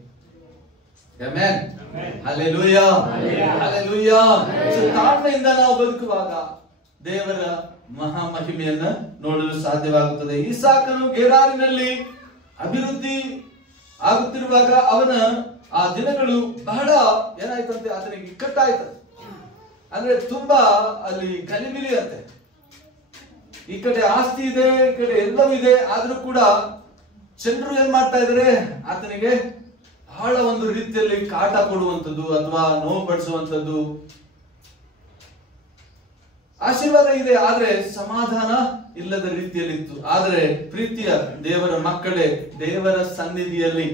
ಆಮೆನ್. Hallelujah, hallelujah. ತಾಳ್ಮೆಯಿಂದ ನಾವು ಬದುಕುವಾಗ ದೇವರ ಮಹಾ ಮಹಿಮೆಯನ್ನ ನೋಡಲು ಸಾಧ್ಯವಾಗುತ್ತದೆ. ಇಸಾಕನು ಗೆರಾರಿನಲ್ಲಿ ಅಭಿವೃದ್ಧಿ ಆಗುತ್ತಿರುವಾಗ ಅವನ ಆ ದಿನಗಳು ಬಹಳ ಏನಾಯ್ತಂತೆ, ಆತನಿಗೆ ಇಕ್ಕಟ್ಟಾಯ್ತು. ಅಂದ್ರೆ ತುಂಬಾ ಅಲ್ಲಿ ಗಲಿಬಿಲಿ ಅಂತೆ. ಈ ಕಡೆ ಆಸ್ತಿ ಇದೆ, ಈ ಕಡೆ ಎಲ್ಲವೂ ಇದೆ, ಆದ್ರೂ ಕೂಡ ಜನರು ಏನ್ ಮಾಡ್ತಾ ಇದಾರೆ? ಆತನಿಗೆ ಬಹಳ ಒಂದು ರೀತಿಯಲ್ಲಿ ಕಾಟ ಕೊಡುವಂಥದ್ದು ಅಥವಾ ನೋವು ಪಡಿಸುವಂಥದ್ದು. ಆಶೀರ್ವಾದ ಇದೆ, ಆದ್ರೆ ಸಮಾಧಾನ ಇಲ್ಲದ ರೀತಿಯಲ್ಲಿತ್ತು. ಆದ್ರೆ ಪ್ರೀತಿಯ ದೇವರ ಮಕ್ಕಳೇ, ದೇವರ ಸನ್ನಿಧಿಯಲ್ಲಿ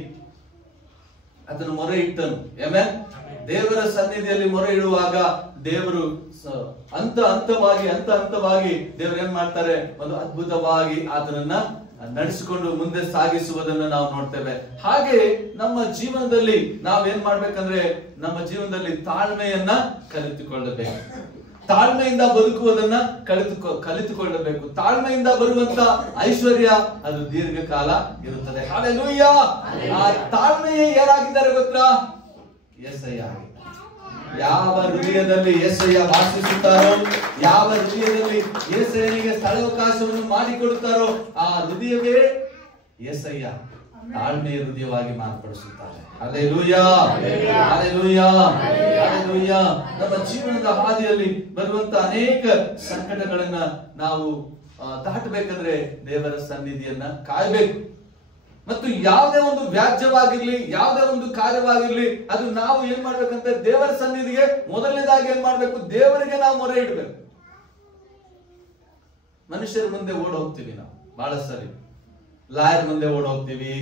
ಅದನ್ನು ಮೊರೆ ಇಟ್ಟನು. ಆಮೆನ್. ದೇವರ ಸನ್ನಿಧಿಯಲ್ಲಿ ಮೊರೆ ಇಡುವಾಗ ದೇವರು ಹಂತವಾಗಿ ದೇವರು ಏನ್ ಮಾಡ್ತಾರೆ? ಒಂದು ಅದ್ಭುತವಾಗಿ ಆತನನ್ನ ನಡೆಸಿಕೊಂಡು ಮುಂದೆ ಸಾಗಿಸುವುದನ್ನು ನಾವು ನೋಡ್ತೇವೆ. ಹಾಗೆ ನಮ್ಮ ಜೀವನದಲ್ಲಿ ನಾವೇನ್ ಮಾಡ್ಬೇಕಂದ್ರೆ ನಮ್ಮ ಜೀವನದಲ್ಲಿ ತಾಳ್ಮೆಯನ್ನ ಕಲಿತುಕೊಳ್ಳಬೇಕು. ತಾಳ್ಮೆಯಿಂದ ಬದುಕುವುದನ್ನ ಕಲಿತುಕೊಳ್ಳಬೇಕು. ತಾಳ್ಮೆಯಿಂದ ಬರುವಂತ ಐಶ್ವರ್ಯ ಅದು ದೀರ್ಘಕಾಲ ಇರುತ್ತದೆ. ಹಲ್ಲೆಲೂಯಾ. ಆ ತಾಳ್ಮೆಯೇ ಯಾರಾಗಿದ್ದಾರೆ ಗೊತ್ತಾ? ಯೆಸಯ್ಯ. ಯಾವ ಹೃದಯದಲ್ಲಿ ಯೆಸಯ್ಯ ವಾಸಿಸುತ್ತಾರೋ, ಯಾವ ಹೃದಯದಲ್ಲಿ ಯೆಸಯ್ಯನಿಗೆ ಸ್ಥಳಾವಕಾಶವನ್ನು ಮಾಡಿಕೊಡುತ್ತಾರೋ ಆ ಹೃದಯವೇ ಯೆಸಯ್ಯ ತಾಳ್ಮೆಯ ಹೃದಯವಾಗಿ ಮಾರ್ಪಡಿಸುತ್ತಾರೆ. Hallelujah, hallelujah, hallelujah. ನಮ್ಮ ಜೀವನದ ಹಾದಿಯಲ್ಲಿ ಬರುವಂತ ಅನೇಕ ಸಂಕಟಗಳನ್ನ ನಾವು ದಾಟಬೇಕಂದ್ರೆ ದೇವರ ಸನ್ನಿಧಿಯನ್ನ ಕಾಯಬೇಕು. ಮತ್ತು ಯಾವುದೇ ಒಂದು ವ್ಯಾಜ್ಯವಾಗಿರ್ಲಿ, ಯಾವುದೇ ಒಂದು ಕಾರ್ಯವಾಗಿರ್ಲಿ, ಅದು ನಾವು ಏನ್ ಮಾಡ್ಬೇಕಂತ ದೇವರ ಸನ್ನಿಧಿಗೆ ಮೊದಲನೇದಾಗಿ ಏನ್ ಮಾಡ್ಬೇಕು? ದೇವರಿಗೆ ನಾವು ಮೊರೆ ಇಡಬೇಕು. ಮನುಷ್ಯರ ಮುಂದೆ ಓಡ್ ಹೋಗ್ತೀವಿ ನಾವು ಬಹಳ ಸರಿ. ಲಾಯರ್ ಮುಂದೆ ಓಡ್ ಹೋಗ್ತೀವಿ,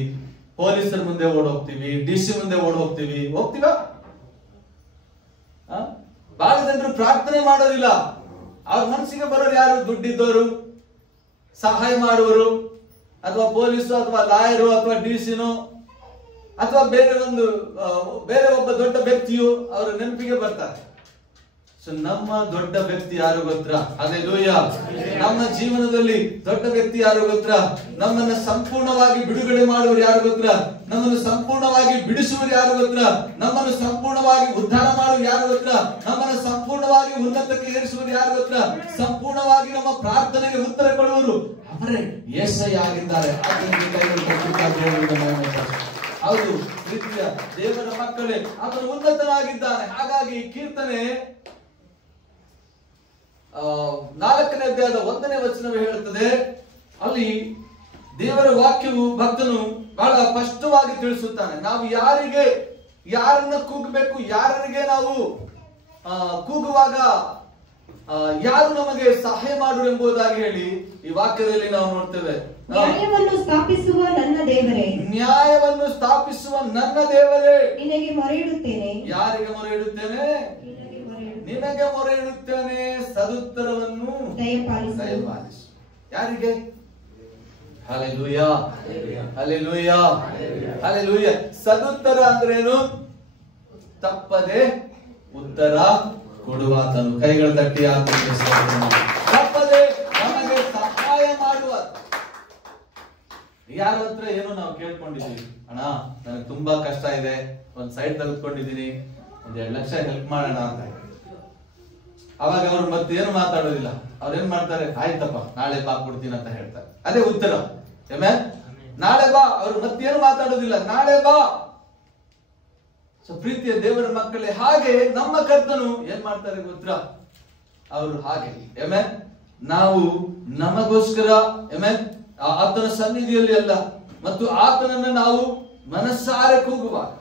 ಪೊಲೀಸರ ಮುಂದೆ ಓಡ್ ಹೋಗ್ತೀವಿ, DC ಮುಂದೆ ಓಡ್ ಹೋಗ್ತೀವ. ಬಹಳ ಜನರು ಪ್ರಾರ್ಥನೆ ಮಾಡೋದಿಲ್ಲ. ಅವ್ರ ಮನಸ್ಸಿಗೆ ಬರೋರು ಯಾರು? ದುಡ್ಡಿದ್ದವರು, ಸಹಾಯ ಮಾಡುವರು, ಅಥವಾ ಪೊಲೀಸು, ಅಥವಾ ಲಾಯರು, ಅಥವಾ DC-ನೋ, ಅಥವಾ ಬೇರೆ ಒಬ್ಬ ದೊಡ್ಡ ವ್ಯಕ್ತಿಯು ಅವರ ನೆನಪಿಗೆ ಬರ್ತಾರೆ. ಸೊ ನಮ್ಮ ದೊಡ್ಡ ವ್ಯಕ್ತಿ ಯಾರು ಗೊತ್ತಾ? ಹಲ್ಲೆಲೂಯ. ನಮ್ಮ ಜೀವನದಲ್ಲಿ ದೊಡ್ಡ ವ್ಯಕ್ತಿ ಯಾರು ಗೊತ್ತಾ? ನಮ್ಮನ್ನು ಸಂಪೂರ್ಣವಾಗಿ ಬಿಡುಗಡೆ ಮಾಡುವರು ಯಾರು ಗೊತ್ತಾ? ನಮ್ಮನ್ನು ಸಂಪೂರ್ಣವಾಗಿ ಬಿಡಿಸುವರು ಯಾರು ಗೊತ್ತಾ? ನಮ್ಮನ್ನು ಸಂಪೂರ್ಣವಾಗಿ ಉದ್ಧಾರ ಮಾಡುವರು ಯಾರು ಗೊತ್ತಾ? ನಮ್ಮನ್ನು ಸಂಪೂರ್ಣವಾಗಿ ಉನ್ನತಕ್ಕೆ ಏರಿಸುವರು ಯಾರು ಗೊತ್ತಾ? ಸಂಪೂರ್ಣವಾಗಿ ನಮ್ಮ ಪ್ರಾರ್ಥನೆಗೆ ಉತ್ತರ ಕೊಡುವರು ಅವರೇ ಯೆಶಯ್ಯ ಆಗಿದ್ದಾರೆ. ಹೌದು ಪ್ರೀತಿಯ ದೇವರ ಮಕ್ಕಳೇ, ಆತನು ಉನ್ನತನಾಗಿದ್ದಾನೆ. ಹಾಗಾಗಿ ಕೀರ್ತನೆ 4ನೇ ಅಧ್ಯಾಯದ 1ನೇ ವಚನವೇ ಹೇಳುತ್ತದೆ, ಅಲ್ಲಿ ದೇವರ ವಾಕ್ಯವು ಭಕ್ತನು ಬಹಳ ಸ್ಪಷ್ಟವಾಗಿ ತಿಳಿಸುತ್ತಾನೆ. ನಾವು ಯಾರನ್ನ ಕೂಗಬೇಕು, ಯಾರಿಗೆ ನಾವು ಕೂಗುವಾಗ ಯಾರು ನಮಗೆ ಸಹಾಯ ಮಾಡುವರು ಎಂಬುದಾಗಿ ಹೇಳಿ ಈ ವಾಕ್ಯದಲ್ಲಿ ನಾವು ನೋಡ್ತೇವೆ. ನ್ಯಾಯವನ್ನು ಸ್ಥಾಪಿಸುವ ನನ್ನ ದೇವರೇ, ನ್ಯಾಯವನ್ನು ಸ್ಥಾಪಿಸುವ ನನ್ನ ದೇವರೇ, ನಿನಗೆ ಮೊರೆ ಇಡುತ್ತೇನೆ. ಯಾರಿಗೆ ಮೊರೆ ಇಡುತ್ತೇನೆ? ನಿನಗೆ ಮೊರೆ ಇಡುತ್ತೇನೆ, ಸದುತ್ತರವನ್ನು ದಯಪಾಲಿಸು. ಯಾರಿಗೆ? Hallelujah, hallelujah, hallelujah. ಸದುತ್ತರ ಅಂದ್ರೇನು? ತಪ್ಪದೆ ಉತ್ತರ ಕೊಡುವಾತನು. ಕೈಗಳ ತಟ್ಟಿ ತಪ್ಪದೆ ನಮಗೆ ಸಹಾಯ ಮಾಡುವ. ಯಾರ ಹತ್ರ ಏನೋ ನಾವು ಕೇಳ್ಕೊಂಡಿದ್ದೀವಿ, ಅಣ್ಣ ನನಗೆ ತುಂಬಾ ಕಷ್ಟ ಇದೆ, ಒಂದ್ ಸೈಡ್ ತೆಗೆದುಕೊಂಡಿದ್ದೀನಿ, 1-2 ಲಕ್ಷ ಹೆಲ್ಪ್ ಮಾಡೋಣ ಅಂತ. ಅವಾಗ ಅವ್ರು ಮತ್ತೇನು ಮಾತಾಡೋದಿಲ್ಲ. ಅವ್ರೇನ್ ಮಾಡ್ತಾರೆ? ಆಯ್ತಪ್ಪ ನಾಳೆ ಬಾ ಕೊಡ್ತೀನಿ ಅಂತ ಹೇಳ್ತಾರೆ. ಅದೇ ಉತ್ತರ. ನಾಳೆ ಬಾ. ಅವ್ರು ಮತ್ತೇನು ಮಾತಾಡೋದಿಲ್ಲ, ನಾಳೆ ಬಾ. ಸೊ ಪ್ರೀತಿಯ ದೇವರ ಮಕ್ಕಳೇ, ಹಾಗೆ ನಮ್ಮ ಕರ್ತನು ಏನ್ ಮಾಡ್ತಾರೆ ಗೊತ್ತಾ? ಅವರು ಹಾಗೆ ನಾವು ನಮಗೋಸ್ಕರ ಆತನ ಸನ್ನಿಧಿಯಲ್ಲಿ ಅಲ್ಲ, ಮತ್ತು ಆತನನ್ನು ನಾವು ಮನಸ್ಸಾರೆ ಕೂಗುವಾಗ,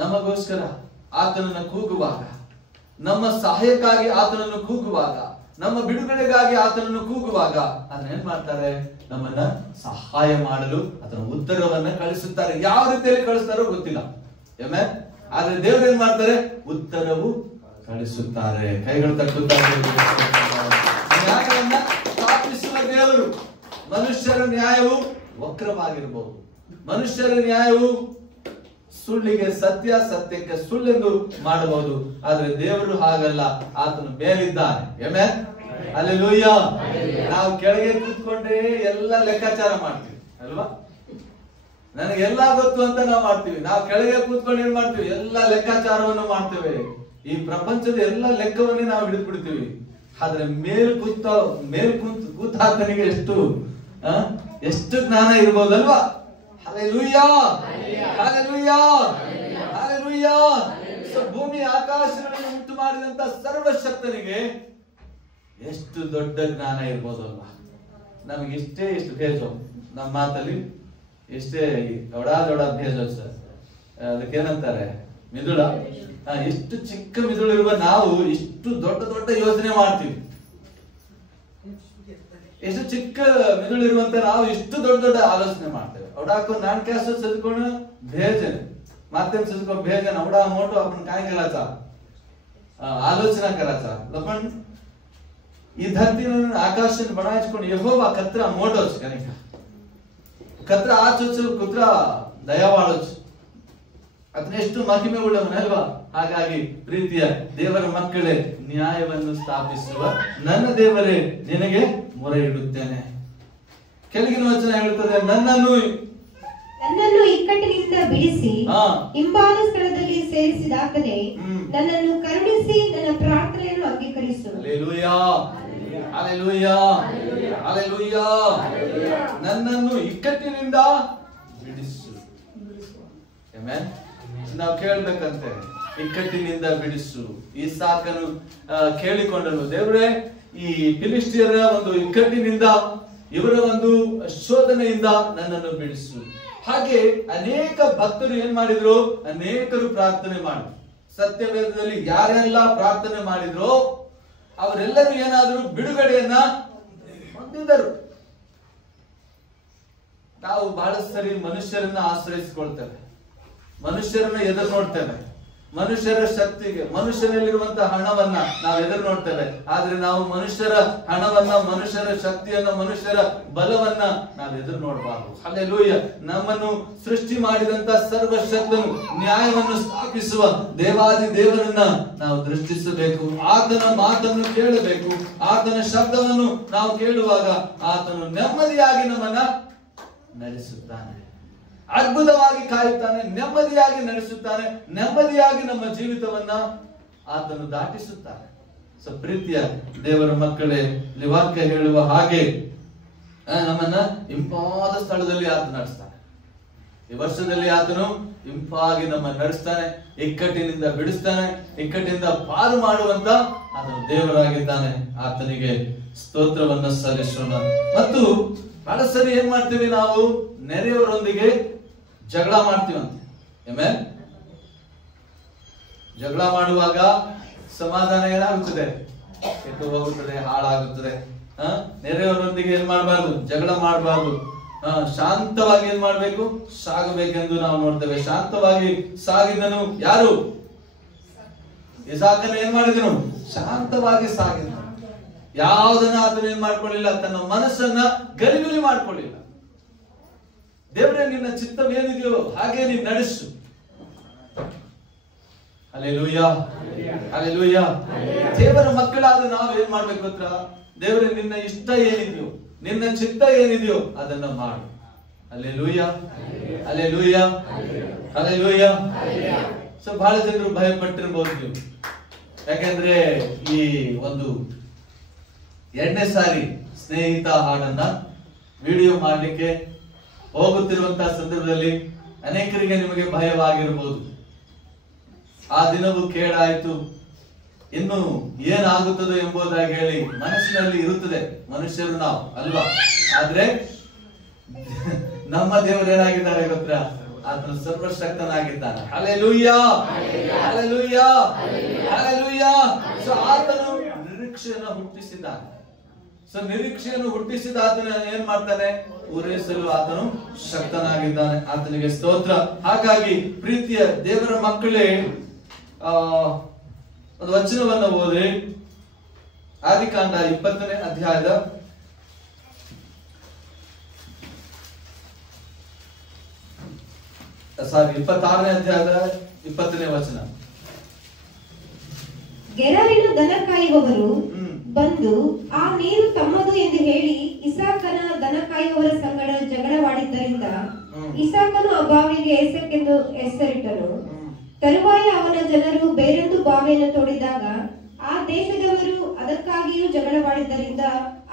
ನಮಗೋಸ್ಕರ ಆತನನ್ನು ಕೂಗುವಾಗ, ನಮ್ಮ ಸಹಾಯಕ್ಕಾಗಿ ಆತನನ್ನು ಕೂಗುವಾಗ, ನಮ್ಮ ಬಿಡುಗಡೆಗಾಗಿ ಆತನನ್ನು ಕೂಗುವಾಗ ಅದನ್ನ ಏನ್ ಮಾಡ್ತಾರೆ? ನಮ್ಮನ್ನ ಸಹಾಯ ಮಾಡಲು ಆತನ ಉತ್ತರವನ್ನ ಕಳಿಸುತ್ತಾರೆ. ಯಾವ ರೀತಿಯಲ್ಲಿ ಕಳಿಸ್ತಾರೋ ಗೊತ್ತಿಲ್ಲ. ಆದ್ರೆ ದೇವರು ಏನ್ ಮಾಡ್ತಾರೆ? ಉತ್ತರವು ಕಳಿಸುತ್ತಾರೆ. ಕೈಗಳು ತಟ್ಟುತ್ತಾರೆ. ನ್ಯಾಯವನ್ನ ಸ್ಥಾಪಿಸುವ ದೇವರು. ಮನುಷ್ಯರ ನ್ಯಾಯವು ವಕ್ರವಾಗಿರಬಹುದು, ಮನುಷ್ಯರ ನ್ಯಾಯವು ಸುಳ್ಳಿಗೆ ಸತ್ಯ, ಸತ್ಯಕ್ಕೆ ಸುಳ್ಳೆಂದು ಮಾಡಬಹುದು. ಆದ್ರೆ ದೇವರು ಹಾಗಲ್ಲ, ಆತನು ಮೇಲಿದ್ದಾನೆ. ಹಲ್ಲೆಲೂಯ. ನಾವು ಕೆಳಗೆ ಕೂತ್ಕೊಂಡೇ ಎಲ್ಲ ಲೆಕ್ಕಾಚಾರ ಮಾಡ್ತೀವಿ ಅಲ್ವಾ? ನನಗೆಲ್ಲ ಗೊತ್ತು ಅಂತ ನಾವು ಮಾಡ್ತೀವಿ. ನಾವು ಕೆಳಗೆ ಕೂತ್ಕೊಂಡು ಏನ್ ಮಾಡ್ತೀವಿ? ಎಲ್ಲ ಲೆಕ್ಕಾಚಾರವನ್ನು ಮಾಡ್ತೇವೆ. ಈ ಪ್ರಪಂಚದ ಎಲ್ಲ ಲೆಕ್ಕವನ್ನೇ ನಾವು ಹಿಡಿದು ಬಿಡ್ತೀವಿ. ಆದ್ರೆ ಕೂತಾತನಿಗೆ ಎಷ್ಟು ಜ್ಞಾನ ಇರ್ಬೋದಲ್ವಾ? Hallelujah, hallelujah, hallelujah. ಭೂಮಿ ಆಕಾಶಗಳನ್ನು ಉಂಟು ಮಾಡಿದಂತ ಸರ್ವಶಕ್ತನಿಗೆ ಎಷ್ಟು ದೊಡ್ಡ ಜ್ಞಾನ ಇರ್ಬೋದಲ್ವಾ? ನಮಗೆ ಇಷ್ಟು ಭೇಜು ನಮ್ಮ ಮಾತಲ್ಲಿ ಎಷ್ಟೇ ದೊಡ್ಡ ಭೇಜು ಸರ್, ಅದಕ್ಕೇನಂತಾರೆ? ಮಿದುಳ. ಎಷ್ಟು ಚಿಕ್ಕ ಮಿದುಳಿರುವ ನಾವು ಇಷ್ಟು ದೊಡ್ಡ ಯೋಚನೆ ಮಾಡ್ತೀವಿ. ಎಷ್ಟು ಚಿಕ್ಕ ಮಿದುಳಿರುವಂತ ನಾವು ಇಷ್ಟು ದೊಡ್ಡ ಆಲೋಚನೆ ಮಾಡ್ತೇವೆ. ಅವಡಾಕು ನಾನ್ ಕ್ಯಾಸ್ ಸದ್ಕೊಂಡು ಭೇಜನ್ ಮಾतेन सजको भेजन आवडा मोठो आपण काय करायचा? आलोचना करायचा. आपण ಈ ಧರ್ತಿನ ಆಕಾಶನ ಬಣಾಯಿಸ್ಕೊಂಡು ಯೆಹೋವಾ ಕತ್ರ ಮೋಟೋಚ್ ಕನಿಕ ಕತ್ರ ಆಚೋಚ್ ಕುತ್ರ ದಯಾವಾಳೋಚ್ ಅದನ್ನೆಷ್ಟು ಮಹಿಮೆ ಉಳ್ಳವನಲ್ವಾ? ಹಾಗಾಗಿ ಪ್ರೀತಿಯ ದೇವರ ಮಕ್ಕಳೇ, ನ್ಯಾಯವನ್ನು ಸ್ಥಾಪಿಸುವ ನನ್ನ ದೇವರೇ, ನಿನಗೆ ಮೊರೆ ಇಡುತ್ತೇನೆ. ಕೆಳಗಿನ ವಚನ ಹೇಳುತ್ತದೆ, ನನ್ನನ್ನು ಇಕ್ಕಟ್ಟಿನಿಂದ ಬಿಡಿಸಿ ಹಿಂಬಾಲ ಸ್ಥಳದಲ್ಲಿ ಸೇರಿಸಿದಾಗಲೇ ನನ್ನನ್ನು ಕರುಣಿಸಿ ನನ್ನ ಪ್ರಾರ್ಥನೆಯನ್ನು ಅಂಗೀಕರಿಸು. Hallelujah, hallelujah, hallelujah. ನನ್ನನ್ನು ಇಕ್ಕಟ್ಟಿನಿಂದ ಬಿಡಿಸು. ಆಮೆನ್. ನಾವು ಕೇಳಬೇಕಂತೆ, ಇಕ್ಕಟ್ಟಿನಿಂದ ಬಿಡಿಸು. ಇಸಾಕನು ಕೇಳಿಕೊಂಡನು, ದೇವರೇ ಈ ಫಿಲಿಸ್ಟಿಯರ ಒಂದು ಇಕ್ಕಟ್ಟಿನಿಂದ, ಇವರ ಒಂದು ಶೋಧನೆಯಿಂದ ನನ್ನನ್ನು ಬಿಡಿಸು. ಹಾಗೆ ಅನೇಕ ಭಕ್ತರು ಏನ್ ಮಾಡಿದ್ರು? ಅನೇಕರು ಪ್ರಾರ್ಥನೆ ಮಾಡಿದ್ರು. ಸತ್ಯವೇದದಲ್ಲಿ ಯಾರೆಲ್ಲ ಪ್ರಾರ್ಥನೆ ಮಾಡಿದ್ರು ಅವರೆಲ್ಲರೂ ಏನಾದ್ರು ಬಿಡುಗಡೆಯನ್ನ ಹೊಂದಿದರು. ನಾವು ಬಹಳಷ್ಟು ಸರಿ ಮನುಷ್ಯರನ್ನ ಆಶ್ರಯಿಸಿಕೊಳ್ತೇವೆ, ಮನುಷ್ಯರನ್ನ ಎದುರು ನೋಡ್ತೇವೆ, ಮನುಷ್ಯರ ಶಕ್ತಿಗೆ, ಮನುಷ್ಯರಲ್ಲಿರುವಂತಹ ಹಣವನ್ನ ನಾವು ಎದುರು ನೋಡ್ತೇವೆ. ಆದ್ರೆ ನಾವು ಮನುಷ್ಯರ ಹಣವನ್ನ, ಮನುಷ್ಯರ ಶಕ್ತಿಯನ್ನ, ಮನುಷ್ಯರ ಬಲವನ್ನ ನಾವು ಎದುರು ನೋಡಬಾರದು. ಹಲ್ಲೆಲೂಯಾ. ನಮ್ಮನ್ನು ಸೃಷ್ಟಿ ಮಾಡಿದಂತ ಸರ್ವಶಕ್ತನು, ನ್ಯಾಯವನ್ನು ಸ್ಥಾಪಿಸುವ ದೇವಾದಿ ದೇವರನ್ನ ನಾವು ದೃಷ್ಟಿಸಬೇಕು. ಆತನ ಮಾತನ್ನು ಕೇಳಬೇಕು. ಆತನ ಶಬ್ದವನ್ನು ನಾವು ಕೇಳುವಾಗ ಆತನು ನೆಮ್ಮದಿಯಾಗಿ ನಮ್ಮನ್ನ ನಡೆಸುತ್ತಾನೆ, ಅದ್ಭುತವಾಗಿ ಕಾಯುತ್ತಾನೆ, ನೆಮ್ಮದಿಯಾಗಿ ನಡೆಸುತ್ತಾನೆ, ನೆಮ್ಮದಿಯಾಗಿ ನಮ್ಮ ಜೀವಿತವನ್ನ ಆತನು ದಾಟಿಸುತ್ತಾನೆ. ಸೊ ಪ್ರೀತಿಯ ದೇವರ ಮಕ್ಕಳೇ, ಇಲ್ಲಿ ವಾಕ್ಯ ಹೇಳುವ ಹಾಗೆ ನಮ್ಮನ್ನ ಇಂಪಾದ ಸ್ಥಳದಲ್ಲಿ ಆತ ನಡೆಸ್ತಾನೆ. ಈ ವರ್ಷದಲ್ಲಿ ಆತನು ಇಂಪಾಗಿ ನಮ್ಮ ನಡೆಸ್ತಾನೆ, ಇಕ್ಕಟ್ಟಿನಿಂದ ಬಿಡಿಸ್ತಾನೆ, ಇಕ್ಕಟ್ಟಿನಿಂದ ಪಾರು ಮಾಡುವಂತ ಆತನು ದೇವರಾಗಿದ್ದಾನೆ. ಆತನಿಗೆ ಸ್ತೋತ್ರವನ್ನ ಸಲ್ಲಿಸೋಣ. ಮತ್ತು ಬಹಳ ಸರಿ ಏನ್ ಮಾಡ್ತೀವಿ ನಾವು, ನೆರೆಯವರೊಂದಿಗೆ ಜಗಳ ಮಾಡ್ತೀವಂತೆ. ಆಮೇಲೆ ಜಗಳ ಮಾಡುವಾಗ ಸಮಾಧಾನ ಏನಾಗುತ್ತದೆ, ಕೆಟ್ಟು ಹೋಗುತ್ತದೆ, ಹಾಳಾಗುತ್ತದೆ. ನೆರೆಯವರೊಂದಿಗೆ ಏನ್ ಮಾಡಬಾರ್ದು, ಜಗಳ ಮಾಡಬಾರ್ದು. ಶಾಂತವಾಗಿ ಏನ್ ಮಾಡ್ಬೇಕು, ಸಾಗಬೇಕೆಂದು ನಾವು ನೋಡ್ತೇವೆ. ಶಾಂತವಾಗಿ ಸಾಗಿದನು ಯಾರು? ಇಸಾಕನ ಏನ್ ಮಾಡಿದನು? ಶಾಂತವಾಗಿ ಸಾಗಿದನು. ಯಾವುದನ್ನ ಆತನ ಏನ್ ಮಾಡ್ಕೊಳ್ಳಿಲ್ಲ, ತನ್ನ ಮನಸ್ಸನ್ನ ಗಲಿಬಿಲಿ ಮಾಡ್ಕೊಳ್ಳಿಲ್ಲ. ದೇವರೇ, ನಿನ್ನ ಚಿತ್ತವೇನಿದೆಯೋ ಹಾಗೆ ನೀನು ನಡೆಸು. Hallelujah, hallelujah. ದೇವರ ಮಕ್ಕಳಾದ ನಾವು ಏನ್ ಮಾಡ್ಬೇಕು ಗೊತ್ತಾ? ದೇವರೇ, ನಿನ್ನ ಇಷ್ಟ ಏನಿದೆಯೋ, ನಿನ್ನ ಚಿತ್ತ ಏನಿದೆಯೋ ಅದನ್ನ ಮಾಡು. Hallelujah, hallelujah, hallelujah. ಸೊ ಬಹಳ ಜನರು ಭಯ ಪಟ್ಟಿರಬಹುದು ನೀವು, ಯಾಕೆಂದ್ರೆ ಈ ಒಂದು 2ನೇ ಸಾರಿ ಸ್ನೇಹಿತ ಹಾಡನ್ನ ವಿಡಿಯೋ ಮಾಡ್ಲಿಕ್ಕೆ ಹೋಗುತ್ತಿರುವಂತಹ ಸಂದರ್ಭದಲ್ಲಿ ಅನೇಕರಿಗೆ ನಿಮಗೆ ಭಯವಾಗಿರಬಹುದು. ಆ ದಿನವೂ ಕೇಳಾಯ್ತು, ಇನ್ನು ಏನಾಗುತ್ತದೆ ಎಂಬುದಾಗಿ ಹೇಳಿ ಮನಸ್ಸಿನಲ್ಲಿ ಇರುತ್ತದೆ. ಮನುಷ್ಯರು ನಾವು ಅಲ್ವಾ? ಆದ್ರೆ ನಮ್ಮ ದೇವರು ಏನಾಗಿದ್ದಾರೆ ಗೊತ್ತಾ? ಆತನು ಸರ್ವಶಕ್ತನಾಗಿದ್ದಾನೆ. Hallelujah, hallelujah, hallelujah. ಸೊ ಆತನು ನಿರೀಕ್ಷೆಯನ್ನು ಹುಟ್ಟಿಸಿದ್ದಾನೆ. ಸೊ ನಿರೀಕ್ಷೆಯನ್ನು ಹುಟ್ಟಿಸಿದ ಆತನ ಏನ್ ಮಾಡ್ತಾನೆ? ಪೂರೈಸಲು ಆತನು ಶಕ್ತನಾಗಿದ್ದಾನೆ. ಆತನಿಗೆ ಸ್ತೋತ್ರ. ಹಾಗಾಗಿ ಪ್ರೀತಿಯ ದೇವರ ಮಕ್ಕಳೇ, ಒಂದು ವಚನವನ್ನು ಓದಿ, ಆದಿಕಾಂಡ 20ನೇ ಅಧ್ಯಾಯದ 26ನೇ ಅಧ್ಯಾಯದ 20ನೇ ವಚನ. ಗೆರಾರಿನ ದನ ಕಾಯುವವರು ಬಂದು ಆ ನೀರು ತಮ್ಮದು ಎಂದು ಹೇಳಿ ಇಸಾಕನ ದನ ಕಾಯುವವರ ಸಂಗಡ ಜಗಳವಾಡಿದ್ದರಿಂದ ಇಸಾಕನು ಆ ಬಾವಿಗೆ ಏಸೆಕೆಂದು ಹೆಸರಿಟ್ಟನು. ತರುವಾಯ ಅವನ ಜನರು ಬೇರೊಂದು ಬಾವಿಯನ್ನು ತೋಡಿದಾಗ ಆ ದೇಶದವರು ಅದಕ್ಕಾಗಿಯೂ ಜಗಳವಾಡಿದ್ದರಿಂದ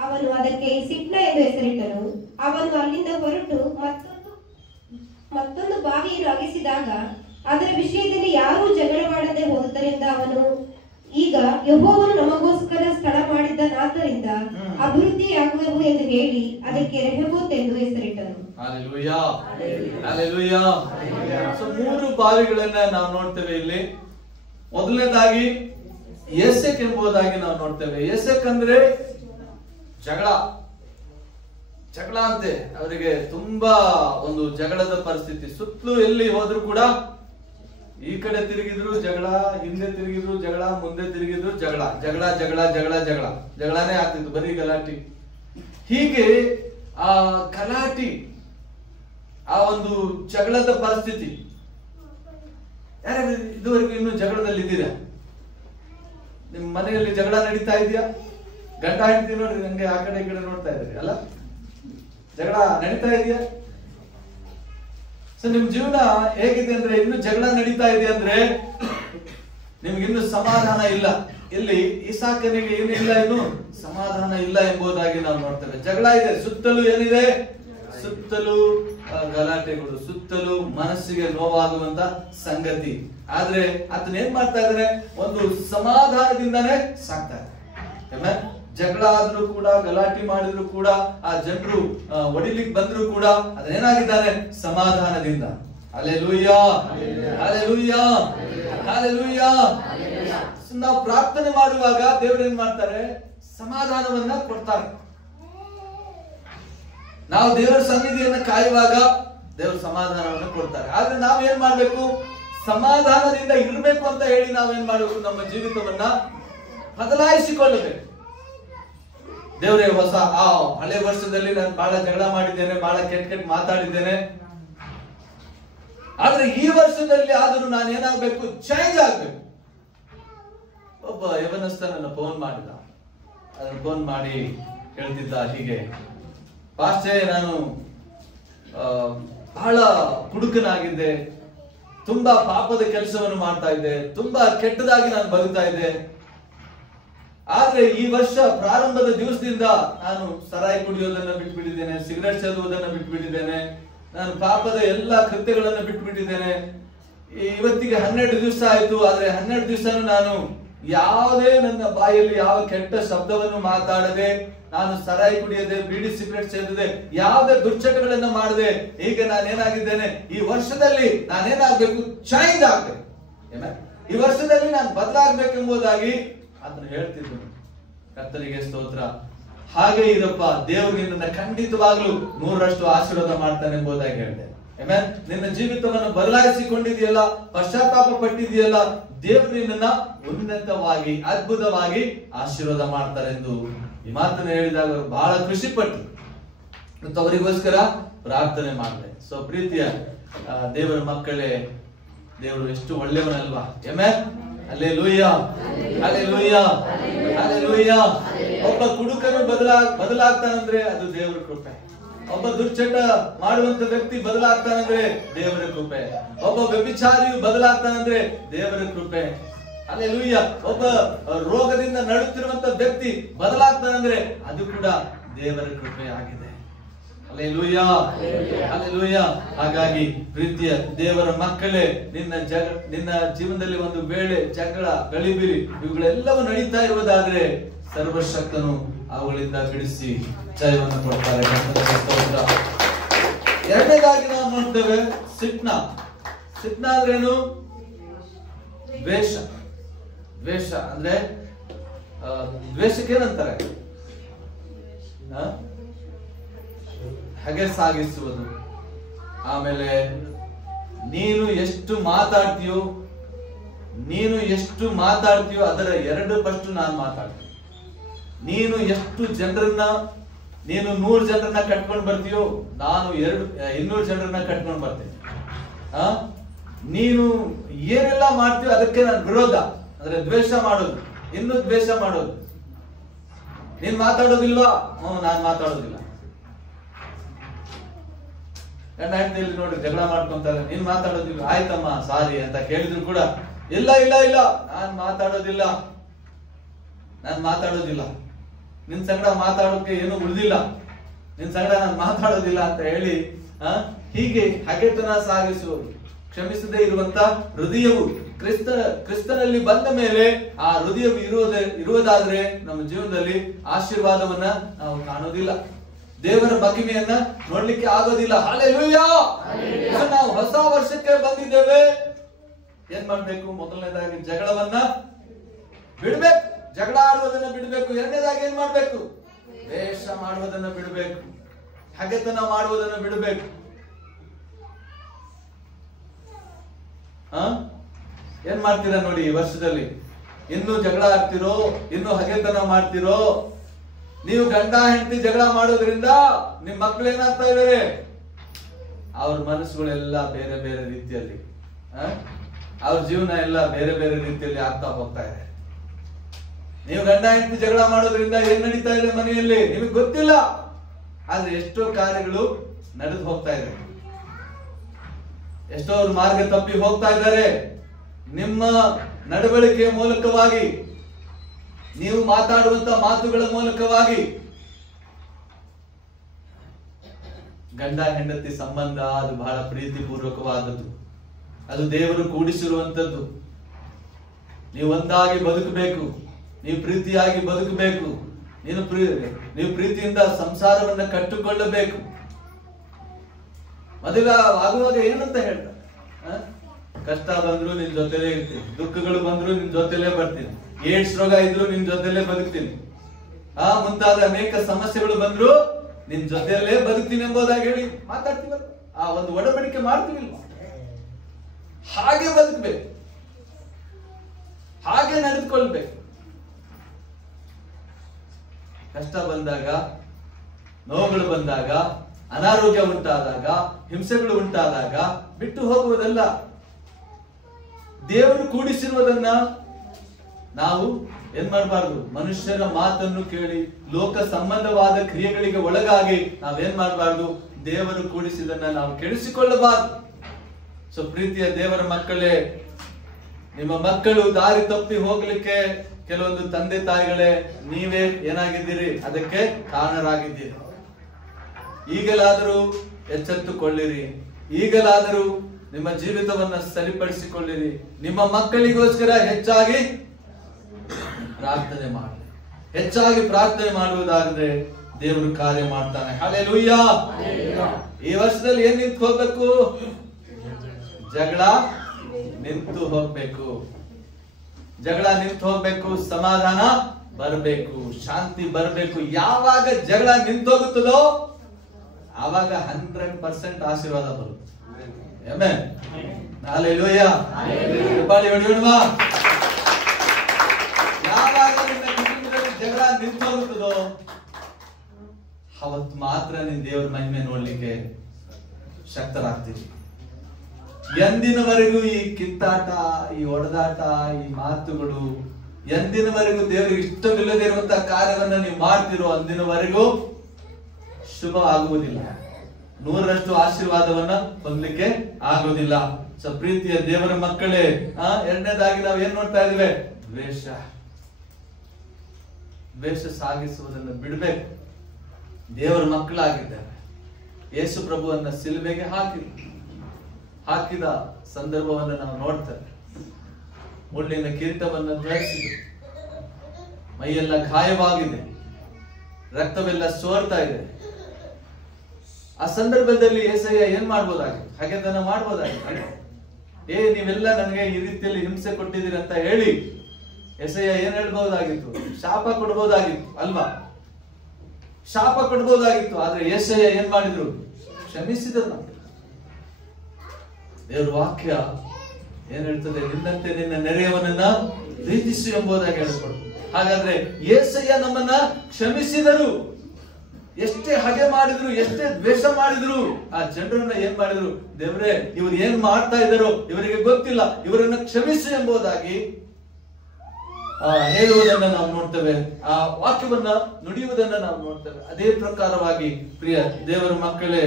ಅವನು ಅದಕ್ಕೆ ಸಿಟ್ನ ಎಂದು ಹೆಸರಿಟ್ಟನು. ಅವನು ಅಲ್ಲಿಂದ ಹೊರಟು ಮತ್ತೊಂದು ಬಾವಿಯನ್ನು ಅಗಿಸಿದಾಗ ಅದರ ವಿಷಯದಲ್ಲಿ ಯಾರೂ ಜಗಳವಾಡದೆ ಹೋದುದರಿಂದ ಅವನು, ಈಗ ಯೆಹೋವನು ನಮಗೋಸ್ಕರ ಸ್ಥಳ ಮಾಡಿದ್ದನಾದ್ದರಿಂದ ಅಭಿವೃದ್ಧಿಯಾಗುವರು ಎಂದು ಹೇಳಿ ಅದಕ್ಕೆ ರೆಹೋಬೋತ್ ಎಂದು ಹೆಸರಿಟ್ಟನು. Hallelujah, hallelujah. ಸೊ 3 ಬಾವಿಗಳನ್ನ ನಾವು ನೋಡ್ತೇವೆ ಇಲ್ಲಿ. ಮೊದಲನೇದಾಗಿ ಏಸೆಕ್ ಎಂಬುದಾಗಿ ನಾವು ನೋಡ್ತೇವೆ. ಏಸೆಕ್ ಅಂದ್ರೆ ಜಗಳ ಅಂತೆ. ಅವರಿಗೆ ತುಂಬಾ ಒಂದು ಜಗಳದ ಪರಿಸ್ಥಿತಿ. ಸುತ್ತಲೂ ಎಲ್ಲಿ ಹೋದ್ರು ಕೂಡ ಈ ಕಡೆ ತಿರುಗಿದ್ರು ಜಗಳ, ಹಿಂದೆ ತಿರುಗಿದ್ರು ಜಗಳ, ಮುಂದೆ ತಿರುಗಿದ್ರು ಜಗಳ, ಜಗಳ ಜಗಳ ಜಗಳ ಜಗಳ ಜಗಳನೇ ಆಗ್ತಿತ್ತು, ಬರೀ ಗಲಾಟಿ. ಹೀಗೆ ಆ ಗಲಾಟಿ, ಆ ಒಂದು ಜಗಳದ ಪರಿಸ್ಥಿತಿ. ಯಾರು ಇದುವರೆಗೂ ಇನ್ನು ಜಗಳದಲ್ಲಿ ಇದ್ದೀರಾ? ನಿಮ್ ಮನೆಯಲ್ಲಿ ಜಗಳ ನಡೀತಾ ಇದೆಯಾ? ಗಂಡ ಹೆಂಡತಿ ನೋಡ್ರಿ, ನಂಗೆ ಆ ಕಡೆ ಈ ಕಡೆ ನೋಡ್ತಾ ಇದ್ದೀರಿ ಅಲ್ಲ? ಜಗಳ ನಡೀತಾ ಇದೆಯಾ? ಸೊ ನಿಮ್ ಜೀವನ ಹೇಗಿದೆ ಅಂದ್ರೆ, ಇನ್ನು ಜಗಳ ನಡೀತಾ ಇದೆ ಅಂದ್ರೆ ನಿಮ್ಗಿನ್ನು ಸಮಾಧಾನ ಇಲ್ಲ. ಇಲ್ಲಿ ಇಸಾಕನಿಗೆ ಏನಿಲ್ಲ, ಇನ್ನು ಸಮಾಧಾನ ಇಲ್ಲ ಎಂಬುದಾಗಿ ನಾವು ನೋಡ್ತೇವೆ. ಜಗಳ ಇದೆ, ಸುತ್ತಲೂ ಏನಿದೆ? ಸುತ್ತಲೂ ಗಲಾಟೆಗಳು, ಸುತ್ತಲೂ ಮನಸ್ಸಿಗೆ ನೋವಾಗುವಂತ ಸಂಗತಿ. ಆದ್ರೆ ಆತನ ಏನ್ ಮಾಡ್ತಾ ಇದ್ದಾನೆ? ಒಂದು ಸಮಾಧಾನದಿಂದಾನೇ ಸಾಕ್ತಾ ಇದ್ದಾನೆ. ಜಗಳ ಆದ್ರೂ ಕೂಡ, ಗಲಾಟೆ ಮಾಡಿದ್ರು ಕೂಡ, ಆ ಜನರು ಹೊಡಿಲಿಕ್ಕೆ ಬಂದ್ರು ಕೂಡ ಅದೇನಾಗಿದ್ದಾನೆ? ಸಮಾಧಾನದಿಂದ. Hallelujah, hallelujah, hallelujah. ನಾವು ಪ್ರಾರ್ಥನೆ ಮಾಡುವಾಗ ದೇವರು ಏನ್ ಮಾಡ್ತಾರೆ? ಸಮಾಧಾನವನ್ನ ಕೊಡ್ತಾರೆ. ನಾವು ದೇವರ ಸನ್ನಿಧಿಯನ್ನು ಕಾಯುವಾಗ ದೇವರ ಸಮಾಧಾನವನ್ನು ಕೊಡ್ತಾರೆ. ಆದ್ರೆ ನಾವೇನ್ ಮಾಡ್ಬೇಕು? ಸಮಾಧಾನದಿಂದ ಇರಬೇಕು ಅಂತ ಹೇಳಿ ನಾವೇನ್ ಮಾಡಬೇಕು? ನಮ್ಮ ಜೀವಿತವನ್ನ ಬದಲಾಯಿಸಿಕೊಳ್ಳಬೇಕು. ದೇವರೇ, ಹಳೆ ವರ್ಷದಲ್ಲಿ ನಾನು ಬಹಳ ಜಗಳ ಮಾಡಿದ್ದೇನೆ, ಬಹಳ ಕೆಟ್ಟ ಮಾತಾಡಿದ್ದೇನೆ, ಆದ್ರೆ ಈ ವರ್ಷದಲ್ಲಿ ಆದರೂ ನಾನು ಏನಾಗ್ಬೇಕು? ಚೇಂಜ್ ಆಗ್ಬೇಕು. ಒಬ್ಬ ಯವನಸ್ಥ ನನ್ನ ಫೋನ್ ಮಾಡಿದ. ಅದನ್ನು ಫೋನ್ ಮಾಡಿ ಹೇಳ್ತಿದ್ದ ಹೀಗೆ, ಪಾಸ್ಟೇ, ನಾನು ಬಹಳ ಕುಡುಕನಾಗಿದ್ದೆ, ತುಂಬಾ ಪಾಪದ ಕೆಲಸವನ್ನು ಮಾಡ್ತಾ ಇದ್ದೆ, ತುಂಬಾ ಕೆಟ್ಟದಾಗಿ ನಾನು ಬದುಕ್ತಾ ಇದ್ದೆ. ಆದ್ರೆ ಈ ವರ್ಷ ಪ್ರಾರಂಭದ ದಿವಸದಿಂದ ನಾನು ಸರಾಯಿ ಕುಡಿಯೋದನ್ನ ಬಿಟ್ಬಿಟ್ಟಿದ್ದೇನೆ, ಸಿಗರೆಟ್ ಸೇದುವುದನ್ನ ಬಿಟ್ಬಿಟ್ಟಿದ್ದೇನೆ, ನಾನು ಪಾಪದ ಎಲ್ಲಾ ಕೃತ್ಯಗಳನ್ನ ಬಿಟ್ಬಿಟ್ಟಿದ್ದೇನೆ. ಇವತ್ತಿಗೆ 12 ದಿವಸ ಆಯ್ತು. ಆದ್ರೆ 12 ದಿವಸನೂ ನಾನು ಯಾವುದೇ ನನ್ನ ಬಾಯಲ್ಲಿ ಯಾವ ಕೆಟ್ಟ ಶಬ್ದವನ್ನು ಮಾತಾಡದೆ, ನಾನು ಸರಾಯಿ ಕುಡಿಯದೆ, ಬೀಡಿ ಸಿಗರೆಟ್ ಸೇದದೆ, ಯಾವುದೇ ದುಶ್ಚಟಗಳನ್ನ ಮಾಡದೆ, ಈಗ ನಾನೇನಾಗಿದ್ದೇನೆ? ಈ ವರ್ಷದಲ್ಲಿ ನಾನೇನಾಗ್ಬೇಕು? ಚೇಂಜ್ ಆಗ್ಬೇಕು. ಈ ವರ್ಷದಲ್ಲಿ ನಾನು ಬದಲಾಗಬೇಕೆಂಬುದಾಗಿ ಅದನ್ನು ಹೇಳ್ತಿದ್ದೇನೆ. ಕರ್ತನಿಗೆ ಸ್ತೋತ್ರ. ಹಾಗೆ ಇರಪ್ಪ, ದೇವರು ನಿನ್ನನ್ನು ಖಂಡಿತವಾಗ್ಲೂ 100ರಷ್ಟು ಆಶೀರ್ವಾದ ಮಾಡ್ತಾನೆ ಎಂಬುದಾಗಿ ಹೇಳಿದೆ. ಆಮೆನ್. ನಿನ್ನ ಜೀವಿತವನ್ನು ಬದಲಾಯಿಸಿಕೊಂಡಿದೆಯಲ್ಲ, ಪಶ್ಚಾತ್ತಾಪ ಪಟ್ಟಿದೆಯಲ್ಲ, ದೇವರು ನಿನ್ನನ್ನ ಉನ್ನತವಾಗಿ, ಅದ್ಭುತವಾಗಿ ಆಶೀರ್ವಾದ ಮಾಡ್ತಾರೆ ಎಂದು ಈ ಮಾತನ್ನು ಹೇಳಿದಾಗ ಅವರು ಬಹಳ ಖುಷಿ ಪಟ್ಟರು. ಮತ್ತು ಅವರಿಗೋಸ್ಕರ ಪ್ರಾರ್ಥನೆ ಮಾಡಿದೆ. ಸೊ ಪ್ರೀತಿಯ ದೇವರ ಮಕ್ಕಳೇ, ದೇವರು ಎಷ್ಟು ಒಳ್ಳೆಯವನಲ್ವಾ? ಆಮೆನ್. Hallelujah, hallelujah, hallelujah. ಒಬ್ಬ ಕುಡುಕನು ಬದಲಾಗ್ತಾನಂದ್ರೆ ಅದು ದೇವರ ಕೃಪೆ. ಒಬ್ಬ ದುರ್ಚಟ ಮಾಡುವಂತ ವ್ಯಕ್ತಿ ಬದಲಾಗ್ತಾನಂದ್ರೆ ದೇವರ ಕೃಪೆ. ಒಬ್ಬ ವ್ಯಭಿಚಾರಿಯು ಬದಲಾಗ್ತಾನಂದ್ರೆ ದೇವರ ಕೃಪೆ. ಹಲ್ಲೆಲೂಯಾ. ಒಬ್ಬ ರೋಗದಿಂದ ನಡುತ್ತಿರುವಂತ ವ್ಯಕ್ತಿ ಬದಲಾಗ್ತಾನಂದ್ರೆ ಅದು ಕೂಡ ದೇವರ ಕೃಪೆ ಆಗಿದೆ. Hallelujah, hallelujah. ಹಾಗಾಗಿ ಪ್ರೀತಿಯ ದೇವರ ಮಕ್ಕಳೇ, ನಿನ್ನ ಜೀವನದಲ್ಲಿ ಒಂದು ವೇಳೆ ಜಗಳ, ಗಲಿಬಿಲಿ ಇವುಗಳೆಲ್ಲವೂ ನಡೀತಾ ಇರುವುದಾದ್ರೆ ಸರ್ವಶಕ್ತನು ಅವುಗಳಿಂದ ಬಿಡಿಸಿ ಜಯವನ್ನು ಕೊಡ್ತಾರೆ. ಎರಡನೇದಾಗಿ ನಾವು ನೋಡ್ತೇವೆ ಸಿಟ್ನ. ಸಿಟ್ನ ಅಂದ್ರೇನು? ದ್ವೇಷ. ದ್ವೇಷ ಅಂದ್ರೆ ದ್ವೇಷಕ್ಕೆ ಏನಂತಾರೆ? ಹಾಗೆ ಸಾಗಿಸುವುದು. ಆಮೇಲೆ ನೀನು ಎಷ್ಟು ಮಾತಾಡ್ತೀಯೋ ಅದರ 2 ನಾನು ಮಾತಾಡ್ತೀನಿ. ನೀನು ಎಷ್ಟು ಜನರನ್ನ, ನೀನು 100 ಜನರನ್ನ ಕಟ್ಕೊಂಡು ಬರ್ತೀಯೋ, ನಾನು 200 ಜನರನ್ನ ಕಟ್ಕೊಂಡು ಬರ್ತೇನೆ. ನೀನು ಏನೆಲ್ಲ ಮಾಡ್ತೀಯೋ ಅದಕ್ಕೆ ನಾನು ವಿರೋಧ, ಅಂದ್ರೆ ದ್ವೇಷ ಮಾಡೋದು, ಇನ್ನೂ ದ್ವೇಷ ಮಾಡೋದು. ನೀನ್ ಮಾತಾಡೋದಿಲ್ವಾ? ನಾನು ಮಾತಾಡೋದಿಲ್ಲ. ಗಂಡ ಹೆಂಡತಿಯಲ್ಲಿ ನೋಡಿ ಜಗಳ ಮಾಡ್ಕೊಂತಾರೆ. ನೀನ್ ಮಾತಾಡೋದಿಲ್ಲ, ಆಯ್ತಮ್ಮ ಸಾರಿ ಅಂತ ಕೇಳಿದ್ರು ಕೂಡ ಇಲ್ಲ ಇಲ್ಲ ಇಲ್ಲ ನಾನ್ ಮಾತಾಡೋದಿಲ್ಲ, ನಿನ್ ಸಂಗಡ ಮಾತಾಡೋಕೆ ಏನು ಉಳಿದಿಲ್ಲ, ನಿನ್ ಸಂಗಡ ನಾನು ಮಾತಾಡೋದಿಲ್ಲ ಅಂತ ಹೇಳಿ ಹೀಗೆ ಹಗೆತನ ಸಾಗಿಸುವುದು. ಕ್ಷಮಿಸದೇ ಇರುವಂತ ಹೃದಯವು ಕ್ರಿಸ್ತನಲ್ಲಿ ಬಂದ ಮೇಲೆ ಆ ಹೃದಯವು ಇರುವುದಾದ್ರೆ ನಮ್ಮ ಜೀವನದಲ್ಲಿ ಆಶೀರ್ವಾದವನ್ನ ನಾವು ಕಾಣೋದಿಲ್ಲ, ದೇವರ ಮಹಿಮೆಯನ್ನ ನೋಡ್ಲಿಕ್ಕೆ ಆಗೋದಿಲ್ಲ. ಹಲ್ಲೆಲೂಯಾ. ನಾವು ಹೊಸ ವರ್ಷಕ್ಕೆ ಬಂದಿದ್ದೇವೆ. ಏನ್ ಮಾಡ್ಬೇಕು? ಮೊದಲನೇದಾಗಿ ಜಗಳವನ್ನ ಬಿಡ್ಬೇಕು, ಜಗಳ ಆಡುವುದನ್ನ ಬಿಡ್ಬೇಕು. ಎರಡನೇದಾಗಿ ಏನ್ ಮಾಡ್ಬೇಕು? ದ್ವೇಷ ಮಾಡುವುದನ್ನ ಬಿಡ್ಬೇಕು, ಹಗೆತನ ಮಾಡುವುದನ್ನ ಬಿಡ್ಬೇಕು. ಏನ್ ಮಾಡ್ತೀರಾ ನೋಡಿ ಈ ವರ್ಷದಲ್ಲಿ? ಇನ್ನು ಜಗಳ ಆಡ್ತಿರೋ, ಇನ್ನು ಹಗೆತನ ಮಾಡ್ತಿರೋ? ನೀವು ಗಂಡ ಹೆಂಡತಿ ಜಗಳ ಮಾಡೋದ್ರಿಂದ ನಿಮ್ ಮಕ್ಳು ಏನಾಗ್ತಾ ಇದಾರೆ? ಅವ್ರ ಮನಸ್ಸುಗಳೆಲ್ಲ ಬೇರೆ ಬೇರೆ ರೀತಿಯಲ್ಲಿ, ಅವ್ರ ಜೀವನ ಎಲ್ಲ ಬೇರೆ ಬೇರೆ ರೀತಿಯಲ್ಲಿ ಆಗ್ತಾ ಹೋಗ್ತಾ ಇದೆ. ನೀವು ಗಂಡ ಹೆಂಡತಿ ಜಗಳ ಮಾಡೋದ್ರಿಂದ ಏನ್ ನಡೀತಾ ಇದೆ ಮನೆಯಲ್ಲಿ ನಿಮಗೆ ಗೊತ್ತಿಲ್ಲ, ಆದ್ರೆ ಎಷ್ಟೋ ಕಾರ್ಯಗಳು ನಡೆದು ಹೋಗ್ತಾ ಇದೆ, ಎಷ್ಟೋ ಅವ್ರ ಮಾರ್ಗ ತಪ್ಪಿ ಹೋಗ್ತಾ ಇದ್ದಾರೆ. ನಿಮ್ಮ ನಡವಳಿಕೆಯ ಮೂಲಕವಾಗಿ, ನೀವು ಮಾತಾಡುವಂತ ಮಾತುಗಳ ಮೂಲಕವಾಗಿ ಗಂಡ ಹೆಂಡತಿ ಸಂಬಂಧ ಅದು ಬಹಳ ಪ್ರೀತಿಪೂರ್ವಕವಾದದ್ದು, ಅದು ದೇವರು ಕೂಡಿಸಿರುವಂತದ್ದು. ನೀವು ಒಂದಾಗಿ ಬದುಕಬೇಕು, ನೀವು ಪ್ರೀತಿಯಾಗಿ ಬದುಕಬೇಕು, ನೀವು ಪ್ರೀತಿಯಿಂದ ಸಂಸಾರವನ್ನ ಕಟ್ಟಿಕೊಳ್ಳಬೇಕು. ಮದುವೆ ಆಗುವಾಗ ಏನಂತ ಹೇಳ್ತಾರೆ? ಕಷ್ಟ ಬಂದ್ರು ನಿನ್ ಜೊತೆಲೇ ಇರ್ತೀನಿ, ದುಃಖಗಳು ಬಂದ್ರು ನಿನ್ ಜೊತೆಲೇ ಬರ್ತೀನಿ, ಏಡ್ಸ್ ರೋಗ ಇದ್ರು ನಿನ್ ಜೊತೆಲೇ ಬದುಕ್ತೀನಿ, ಮುಂತಾದ ಅನೇಕ ಸಮಸ್ಯೆಗಳು ಬಂದ್ರು ನಿನ್ ಜೊತೆಯಲ್ಲೇ ಬದುಕ್ತೀನಿ ಎಂಬುದಾಗಿ ಹೇಳಿ ಮಾತಾಡ್ತೀವಲ್ಲ, ಆ ಒಂದು ಒಡಂಬಡಿಕೆ ಮಾಡ್ತೀವಿಲ್ವ? ಹಾಗೆ ಬದುಕ್ಬೇಕು, ಹಾಗೆ ನಡೆದುಕೊಳ್ಬೇಕು. ಕಷ್ಟ ಬಂದಾಗ, ನೋವುಗಳು ಬಂದಾಗ, ಅನಾರೋಗ್ಯ ಉಂಟಾದಾಗ, ಹಿಂಸೆಗಳು ಉಂಟಾದಾಗ ಬಿಟ್ಟು ಹೋಗುವುದಲ್ಲ. ದೇವರು ಕೂಡಿಸಿರುವುದನ್ನ ನಾವು ಏನ್ ಮಾಡಬಾರ್ದು? ಮನುಷ್ಯರ ಮಾತನ್ನು ಕೇಳಿ ಲೋಕ ಸಂಬಂಧವಾದ ಕ್ರಿಯೆಗಳಿಗೆ ಒಳಗಾಗಿ ನಾವೇನ್ ಮಾಡಬಾರ್ದು? ದೇವರು ಕೂಡಿಸಿದನ್ನ ನಾವು ಕೆಡಿಸಿಕೊಳ್ಳಬಾರದು. ಸೊ ಪ್ರೀತಿಯ ದೇವರ ಮಕ್ಕಳೇ, ನಿಮ್ಮ ಮಕ್ಕಳು ದಾರಿ ತಪ್ಪಿ ಹೋಗ್ಲಿಕ್ಕೆ ಕೆಲವೊಂದು ತಂದೆ ತಾಯಿಗಳೇ ನೀವೇ ಏನಾಗಿದ್ದೀರಿ? ಅದಕ್ಕೆ ಕಾರಣರಾಗಿದ್ದೀರಿ. ಈಗಲಾದರೂ ಎಚ್ಚೆತ್ತುಕೊಳ್ಳಿರಿ, ಈಗಲಾದರೂ ನಿಮ್ಮ ಜೀವಿತವನ್ನ ಸರಿಪಡಿಸಿಕೊಳ್ಳಿರಿ. ನಿಮ್ಮ ಮಕ್ಕಳಿಗೋಸ್ಕರ ಹೆಚ್ಚಾಗಿ ಪ್ರಾರ್ಥನೆ ಮಾಡಿ. ಹೆಚ್ಚಾಗಿ ಪ್ರಾರ್ಥನೆ ಮಾಡುವುದಾದ್ರೆ ದೇವರು ಕಾರ್ಯ ಮಾಡ್ತಾನೆ. ಹಲ್ಲೆಲೂಯಾ. ಈ ವರ್ಷದಲ್ಲಿ ಏನ್ ನಿಂತು ಹೋಗ್ಬೇಕು? ಜಗಳ ನಿಂತು ಹೋಗ್ಬೇಕು, ಜಗಳ ನಿಂತು ಹೋಗ್ಬೇಕು, ಸಮಾಧಾನ ಬರಬೇಕು, ಶಾಂತಿ ಬರಬೇಕು. ಯಾವಾಗ ಜಗಳ ನಿಂತೋಗುತ್ತದೋ ಆವಾಗ 100% ಆಶೀರ್ವಾದ ಬರುತ್ತೆ. ಆಮೆನ್. ಹಲ್ಲೆಲೂಯಾ. ಚಪ್ಪಾಳೆ ಹೊಡೆಯೋಣವಾ? ಯಾವಾಗ ನಿನ್ನ ಕುಟುಂಬದಲ್ಲಿ ಜಗಳ ನಿಂತೋಗುತ್ತದೋ ಅವತ್ತು ಮಾತ್ರ ನೀನ್ ದೇವರ ಮಹಿಮೆ ನೋಡ್ಲಿಕ್ಕೆ ಶಕ್ತರಾಗ್ತೀವಿ. ಎಂದಿನವರೆಗೂ ಈ ಕಿತ್ತಾಟ, ಈ ಹೊಡೆದಾಟ, ಈ ಮಾತುಗಳು ಎಂದಿನವರೆಗೂ ದೇವರಿಗೆ ಇಷ್ಟವಿಲ್ಲದೆ ಇರುವಂತಹ ಕಾರ್ಯವನ್ನ ನೀವು ಮಾಡ್ತಿರೋ ಅಂದಿನವರೆಗೂ ಶುಭ ಆಗುವುದಿಲ್ಲ. 100ರಷ್ಟು ಆಶೀರ್ವಾದವನ್ನ ಹೊಂದಲಿಕ್ಕೆ ಆಗುವುದಿಲ್ಲ. ಸೊ ಪ್ರೀತಿಯ ದೇವರ ಮಕ್ಕಳೇ, ಎರಡನೇದಾಗಿ ನಾವು ಏನ್ ನೋಡ್ತಾ ಇದ್ದೇವೆ? ದ್ವೇಷ. ದ್ವೇಷ ಸಾಗಿಸುವುದನ್ನು ಬಿಡಬೇಕು. ದೇವರ ಮಕ್ಕಳಾಗಿದ್ದಾರೆ. ಯೇಸು ಪ್ರಭುವನ್ನ ಸಿಲುಬೆಗೆ ಹಾಕಿದ ಸಂದರ್ಭವನ್ನು ನಾವು ನೋಡ್ತೇವೆ. ಮುಳ್ಳಿನ ಕಿರೀಟವನ್ನು ಧರಿಸಿದೆ, ಮೈಯೆಲ್ಲ ಗಾಯವಾಗಿದೆ, ರಕ್ತವೆಲ್ಲ ಸೋರ್ತಾ ಇದೆ. ಆ ಸಂದರ್ಭದಲ್ಲಿ ಯೇಸಯ್ಯ ಏನ್ ಮಾಡ್ಬೋದಾಗಿತ್ತು? ಹಾಗೆದನ್ನ ಮಾಡ್ಬೋದಾಗಿತ್ತು. ನೀವೆಲ್ಲ ನನಗೆ ಈ ರೀತಿಯಲ್ಲಿ ಹಿಂಸೆ ಕೊಟ್ಟಿದ್ದೀರಿ ಅಂತ ಹೇಳಿ ಯೆಶಾಯ ಏನ್ ಹೇಳ್ಬಹುದಾಗಿತ್ತು? ಶಾಪ ಕೊಡಬಹುದಾಗಿತ್ತು ಅಲ್ವಾ? ಶಾಪ ಕೊಡಬಹುದಾಗಿತ್ತು. ಆದ್ರೆ ಯೆಶಾಯ ಏನ್ ಮಾಡಿದ್ರು? ಕ್ಷಮಿಸಿದ್ರು. ದೇವರ ವಾಕ್ಯ ಏನ್ ಹೇಳ್ತದೆ? ನಿನ್ನಂತೆ ನಿನ್ನ ನೆರೆಯವನನ್ನ ಪ್ರೀತಿಸು ಎಂಬುದಾಗಿ ಹೇಳ್ಕೊಡು. ಹಾಗಾದ್ರೆ ಯೆಶಾಯ ನಮ್ಮನ್ನ ಕ್ಷಮಿಸಿದರು. ಎಷ್ಟೇ ಹಗೆ ಮಾಡಿದ್ರು, ಎಷ್ಟೇ ದ್ವೇಷ ಮಾಡಿದ್ರು, ಆ ಜನರನ್ನ ಏನ್ ಮಾಡಿದ್ರು? ದೇವರೇ, ಇವರು ಏನ್ ಮಾಡ್ತಾ ಇದ್ದಾರೋ ಇವರಿಗೆ ಗೊತ್ತಿಲ್ಲ, ಇವರನ್ನ ಕ್ಷಮಿಸು ಎಂಬುದಾಗಿ ಹೇಳುವುದನ್ನ ನಾವು ನೋಡ್ತೇವೆ. ಆ ವಾಕ್ಯವನ್ನ ನುಡಿಯುವುದನ್ನ ನಾವು ನೋಡ್ತೇವೆ. ಅದೇ ಪ್ರಕಾರವಾಗಿ ಪ್ರಿಯ ದೇವರ ಮಕ್ಕಳೇ,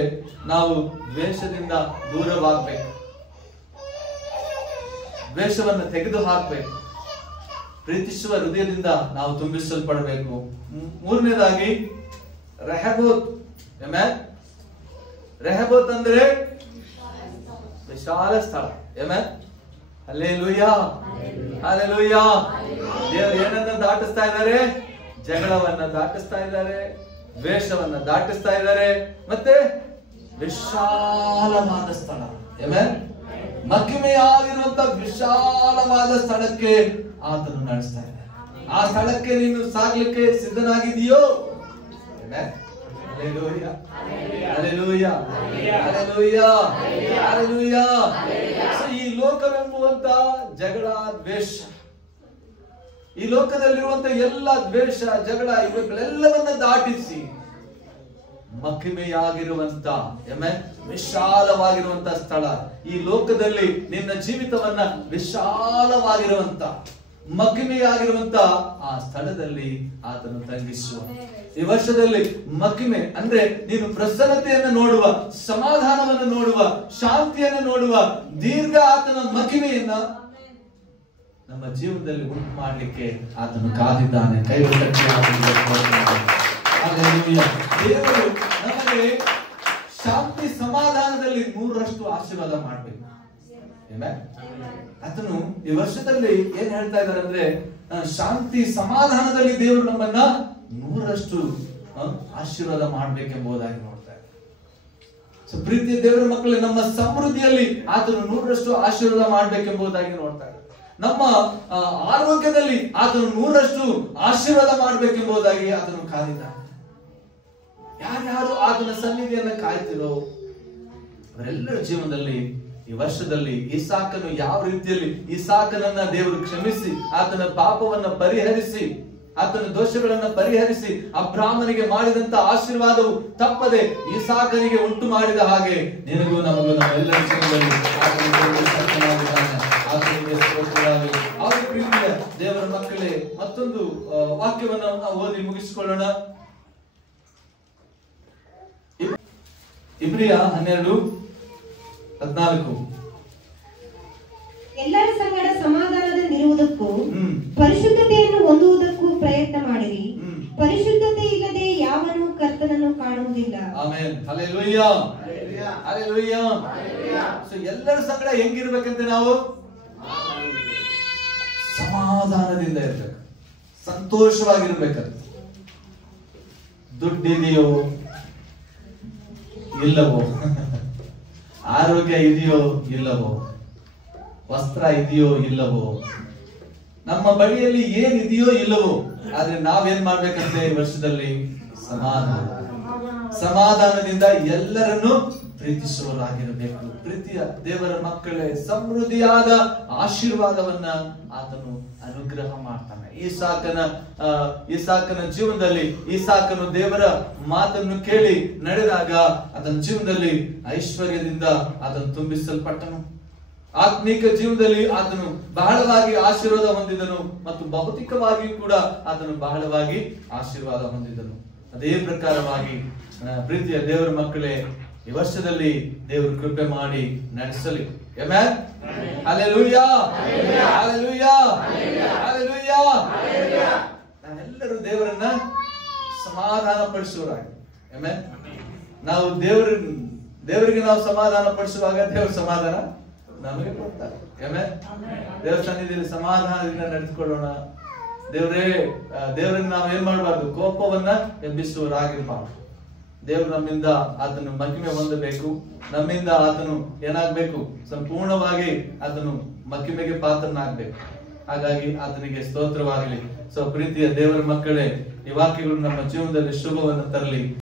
ನಾವು ದ್ವೇಷದಿಂದ ದೂರವಾಗಬೇಕು, ದ್ವೇಷವನ್ನ ತೆಗೆದು ಹಾಕಬೇಕು, ಪ್ರೀತಿಸುವ ಹೃದಯದಿಂದ ನಾವು ತುಂಬಿಸಲ್ಪಡಬೇಕು. ಮೂರನೇದಾಗಿ ರೆಹಬೋತ್. ರೆಹಬೋತ್ ಅಂದ್ರೆ ವಿಶಾಲ ಸ್ಥಳ. Hallelujah, hallelujah. ದೇವರು ಏನನ್ನ ದಾಟಿಸ್ತಾ ಇದ್ದಾರೆ? ಜಗಳವನ್ನ ದಾಟಿಸ್ತಾ ಇದ್ದಾರೆ, ದ್ವೇಷವನ್ನ ದಾಟಿಸ್ತಾ ಇದ್ದಾರೆ, ಮತ್ತೆ ವಿಶಾಲವಾದ ಸ್ಥಳ. ಮಹಿಮೆಯಾಗಿರುವಂತ ವಿಶಾಲವಾದ ಸ್ಥಳಕ್ಕೆ ಆತನು ನಡೆಸ್ತಾ ಇದ್ದಾರೆ. ಆ ಸ್ಥಳಕ್ಕೆ ನೀನು ಸಾಗ್ಲಿಕ್ಕೆ ಸಿದ್ಧನಾಗಿದೆಯೋ? Hallelujah, hallelujah, hallelujah, hallelujah. ಈ ಲೋಕವೆಂಬುವಂತ ಜಗಳ, ದ್ವೇಷ, ಈ ಲೋಕದಲ್ಲಿರುವಂತ ಎಲ್ಲ ದ್ವೇಷ, ಜಗಳ ಇವುಗಳೆಲ್ಲವನ್ನ ದಾಟಿಸಿ ಮಹಿಮೆಯಾಗಿರುವಂತ ವಿಶಾಲವಾಗಿರುವಂತ ಸ್ಥಳ, ಈ ಲೋಕದಲ್ಲಿ ನಿನ್ನ ಜೀವಿತವನ್ನ ವಿಶಾಲವಾಗಿರುವಂತ ಮಹಿಮೆಯಾಗಿರುವಂತ ಆ ಸ್ಥಳದಲ್ಲಿ ಆತನು ತಂಗಿಸುವ. ಈ ವರ್ಷದಲ್ಲಿ ಮಹಿಮೆ ಅಂದ್ರೆ ನೀನು ಪ್ರಸನ್ನತೆಯನ್ನು ನೋಡುವ, ಸಮಾಧಾನವನ್ನು ನೋಡುವ, ಶಾಂತಿಯನ್ನು ನೋಡುವ, ದೀರ್ಘ ಆತನ ಮಹಿಮೆಯನ್ನ ನಮ್ಮ ಜೀವನದಲ್ಲಿ ಉಂಟು ಮಾಡಲಿಕ್ಕೆ ಆತನು ಕಾದಿದ್ದಾನೆ. ಕೈಗಳು ದೇವರು ನಮಗೆ ಶಾಂತಿ ಸಮಾಧಾನದಲ್ಲಿ 100ರಷ್ಟು ಆಶೀರ್ವಾದ ಮಾಡಬೇಕು. ಆತನು ಈ ವರ್ಷದಲ್ಲಿ ಏನ್ ಹೇಳ್ತಾ ಇದ್ದಾರೆ ಅಂದ್ರೆ, ಶಾಂತಿ ಸಮಾಧಾನದಲ್ಲಿ ದೇವರು ನಮ್ಮನ್ನ 100ರಷ್ಟು ಆಶೀರ್ವಾದ ಮಾಡ್ಬೇಕೆಂಬುದಾಗಿ ನೋಡ್ತಾ ಇದ್ದಾರೆ. ಸೊ ಪ್ರೀತಿಯ ದೇವರ ಮಕ್ಕಳೇ, ನಮ್ಮ ಸಮೃದ್ಧಿಯಲ್ಲಿ ಆತನು 100ರಷ್ಟು ಆಶೀರ್ವಾದ ಮಾಡ್ಬೇಕೆಂಬುದಾಗಿ ನೋಡ್ತಾ ಇದ್ದಾರೆ. ನಮ್ಮ ಆರೋಗ್ಯದಲ್ಲಿ ಆತನು 100ರಷ್ಟು ಆಶೀರ್ವಾದ ಮಾಡ್ಬೇಕೆಂಬುದಾಗಿ ಆತನು ಕಾದಿದ್ದಾನೆ. ಯಾರ್ಯಾರು ಆತನ ಸನ್ನಿಧಿಯನ್ನ ಕಾಯ್ತಿರೋ ಅವರೆಲ್ಲರ ಜೀವನದಲ್ಲಿ ಈ ವರ್ಷದಲ್ಲಿ ಇಸಾಕನು ಯಾವ ರೀತಿಯಲ್ಲಿ ಇಸಾಕನನ್ನ ದೇವರು ಕ್ಷಮಿಸಿ ಆತನ ಪಾಪವನ್ನ ಪರಿಹರಿಸಿ ಆತನ ದೋಷಗಳನ್ನ ಪರಿಹರಿಸಿ ಅಬ್ರಾಹ್ಮನಿಗೆ ಮಾಡಿದಂತ ಆಶೀರ್ವಾದವು ತಪ್ಪದೆ ಇಸಾಕನಿಗೆ ಉಂಟು ಮಾಡಿದ ಹಾಗೆ ನಿನಗೂ ನಮಗೂ ನಮ್ಮೆಲ್ಲರ ಜೀವನದಲ್ಲಿ ಆತನಿಗೆ ಸ್ತೋತ್ರವಾಗಲಿ. ಅವರ ಪ್ರೀತಿಯ ದೇವರ ಮಕ್ಕಳೇ, ಮತ್ತೊಂದು ವಾಕ್ಯವನ್ನು ನಾವು ಓದಿ ಮುಗಿಸಿಕೊಳ್ಳೋಣ. ಇಬ್ರಿಯ 12:14. ಎಲ್ಲರ ಸಂಗಡ ಸಮಾಧಾನದಿಂದಿರುವುದಕ್ಕೂ ಪರಿಶುದ್ಧತೆಯನ್ನು ಹೊಂದುವುದಕ್ಕೂ ಪ್ರಯತ್ನ ಮಾಡಿರಿ. ಪರಿಶುದ್ಧತೆ ಇಲ್ಲದೆ ಯಾವನು ಕರ್ತನನ್ನು ಕಾಣುವುದಿಲ್ಲ. ಆಮೆನ್. ಹಲ್ಲೆಲೂಯಾ. ಹಲ್ಲೆಲೂಯಾ. ಸೊ ಎಲ್ಲರ ಸಂಗಡ ಹೆಂಗಿರ್ಬೇಕಂತೆ ನಾವು? ಸಮಾಧಾನದಿಂದ ಇರ್ಬೇಕು, ಸಂತೋಷವಾಗಿರ್ಬೇಕಂತ. ದುಡ್ಡಿದೆಯೋ ಇಲ್ಲವೋ, ಆರೋಗ್ಯ ಇದೆಯೋ ಇಲ್ಲವೋ, ವಸ್ತ್ರ ಇದೆಯೋ ಇಲ್ಲವೋ, ನಮ್ಮ ಬಳಿಯಲ್ಲಿ ಏನಿದೆಯೋ ಇಲ್ಲವೋ, ಆದ್ರೆ ನಾವೇನ್ ಮಾಡ್ಬೇಕಂತೆ ಈ ವರ್ಷದಲ್ಲಿ? ಸಮಾಧಾನದಿಂದ ಎಲ್ಲರನ್ನು ಪ್ರೀತಿಸುವರಾಗಿರಬೇಕು. ಪ್ರೀತಿಯ ದೇವರ ಮಕ್ಕಳೇ, ಸಮೃದ್ಧಿಯಾದ ಆಶೀರ್ವಾದವನ್ನ ಆತನು ಅನುಗ್ರಹ ಮಾಡ್ತಾನೆ. ಇಸಾಕನ ಜೀವನದಲ್ಲಿ ಇಸಾಕನು ದೇವರ ಮಾತನ್ನು ಕೇಳಿ ನಡೆದಾಗ ಆತನ ಜೀವನದಲ್ಲಿ ಐಶ್ವರ್ಯದಿಂದ ಆತನು ತುಂಬಿಸಲ್ಪಟ್ಟನು. ಆತ್ಮಿಕ ಜೀವನದಲ್ಲಿ ಆತನು ಬಹಳವಾಗಿ ಆಶೀರ್ವಾದ ಹೊಂದಿದನು ಮತ್ತು ಭೌತಿಕವಾಗಿಯೂ ಕೂಡ ಆತನು ಬಹಳವಾಗಿ ಆಶೀರ್ವಾದ ಹೊಂದಿದನು. ಅದೇ ಪ್ರಕಾರವಾಗಿ ಪ್ರೀತಿಯ ದೇವರ ಮಕ್ಕಳೇ, ಈ ವರ್ಷದಲ್ಲಿ ದೇವರು ಕೃಪೆ ಮಾಡಿ ನಡೆಸಲಿ. ಆಮೆನ್. ಹಲ್ಲೆಲೂಯಾ. ಹಲ್ಲೆಲೂಯಾ. ಹಲ್ಲೆಲೂಯಾ. ನಾವೆಲ್ಲರೂ ದೇವರನ್ನ ಸಮಾಧಾನ ಪಡಿಸುವರಾಗಿ. ಆಮೆನ್. ನಾವು ದೇವರಿಗೆ ನಾವು ಸಮಾಧಾನ ಪಡಿಸುವಾಗ ದೇವರ ಸಮಾಧಾನ ನಮಗೆ ಕೊಡ್ತಾರೆ. ಆಮೆನ್. ದೇವರ ಸನ್ನಿಧಿಯಲ್ಲಿ ಸಮಾಧಾನದಿಂದ ನಡೆದುಕೊಳ್ಳೋಣ. ದೇವರನ್ನ ನಾವು ಏನ್ ಮಾಡಬಾರ್ದು? ಕೋಪವನ್ನ ಎಬ್ಬಿಸುವರಾಗಿರ್ಬಾರ್ದು. ದೇವರು ನಮ್ಮಿಂದ ಆತನು ಮಹಿಮೆ ಹೊಂದಬೇಕು. ನಮ್ಮಿಂದ ಆತನು ಏನಾಗ್ಬೇಕು? ಸಂಪೂರ್ಣವಾಗಿ ಆತನು ಮಹಿಮೆಗೆ ಪಾತ್ರನಾಗ್ಬೇಕು. ಹಾಗಾಗಿ ಆತನಿಗೆ ಸ್ತೋತ್ರವಾಗಲಿ. ಸೊ ಪ್ರೀತಿಯ ದೇವರ ಮಕ್ಕಳೇ, ಈ ವಾಕ್ಯಗಳು ನಮ್ಮ ಜೀವನದಲ್ಲಿ ಶುಭವನ್ನು ತರಲಿ.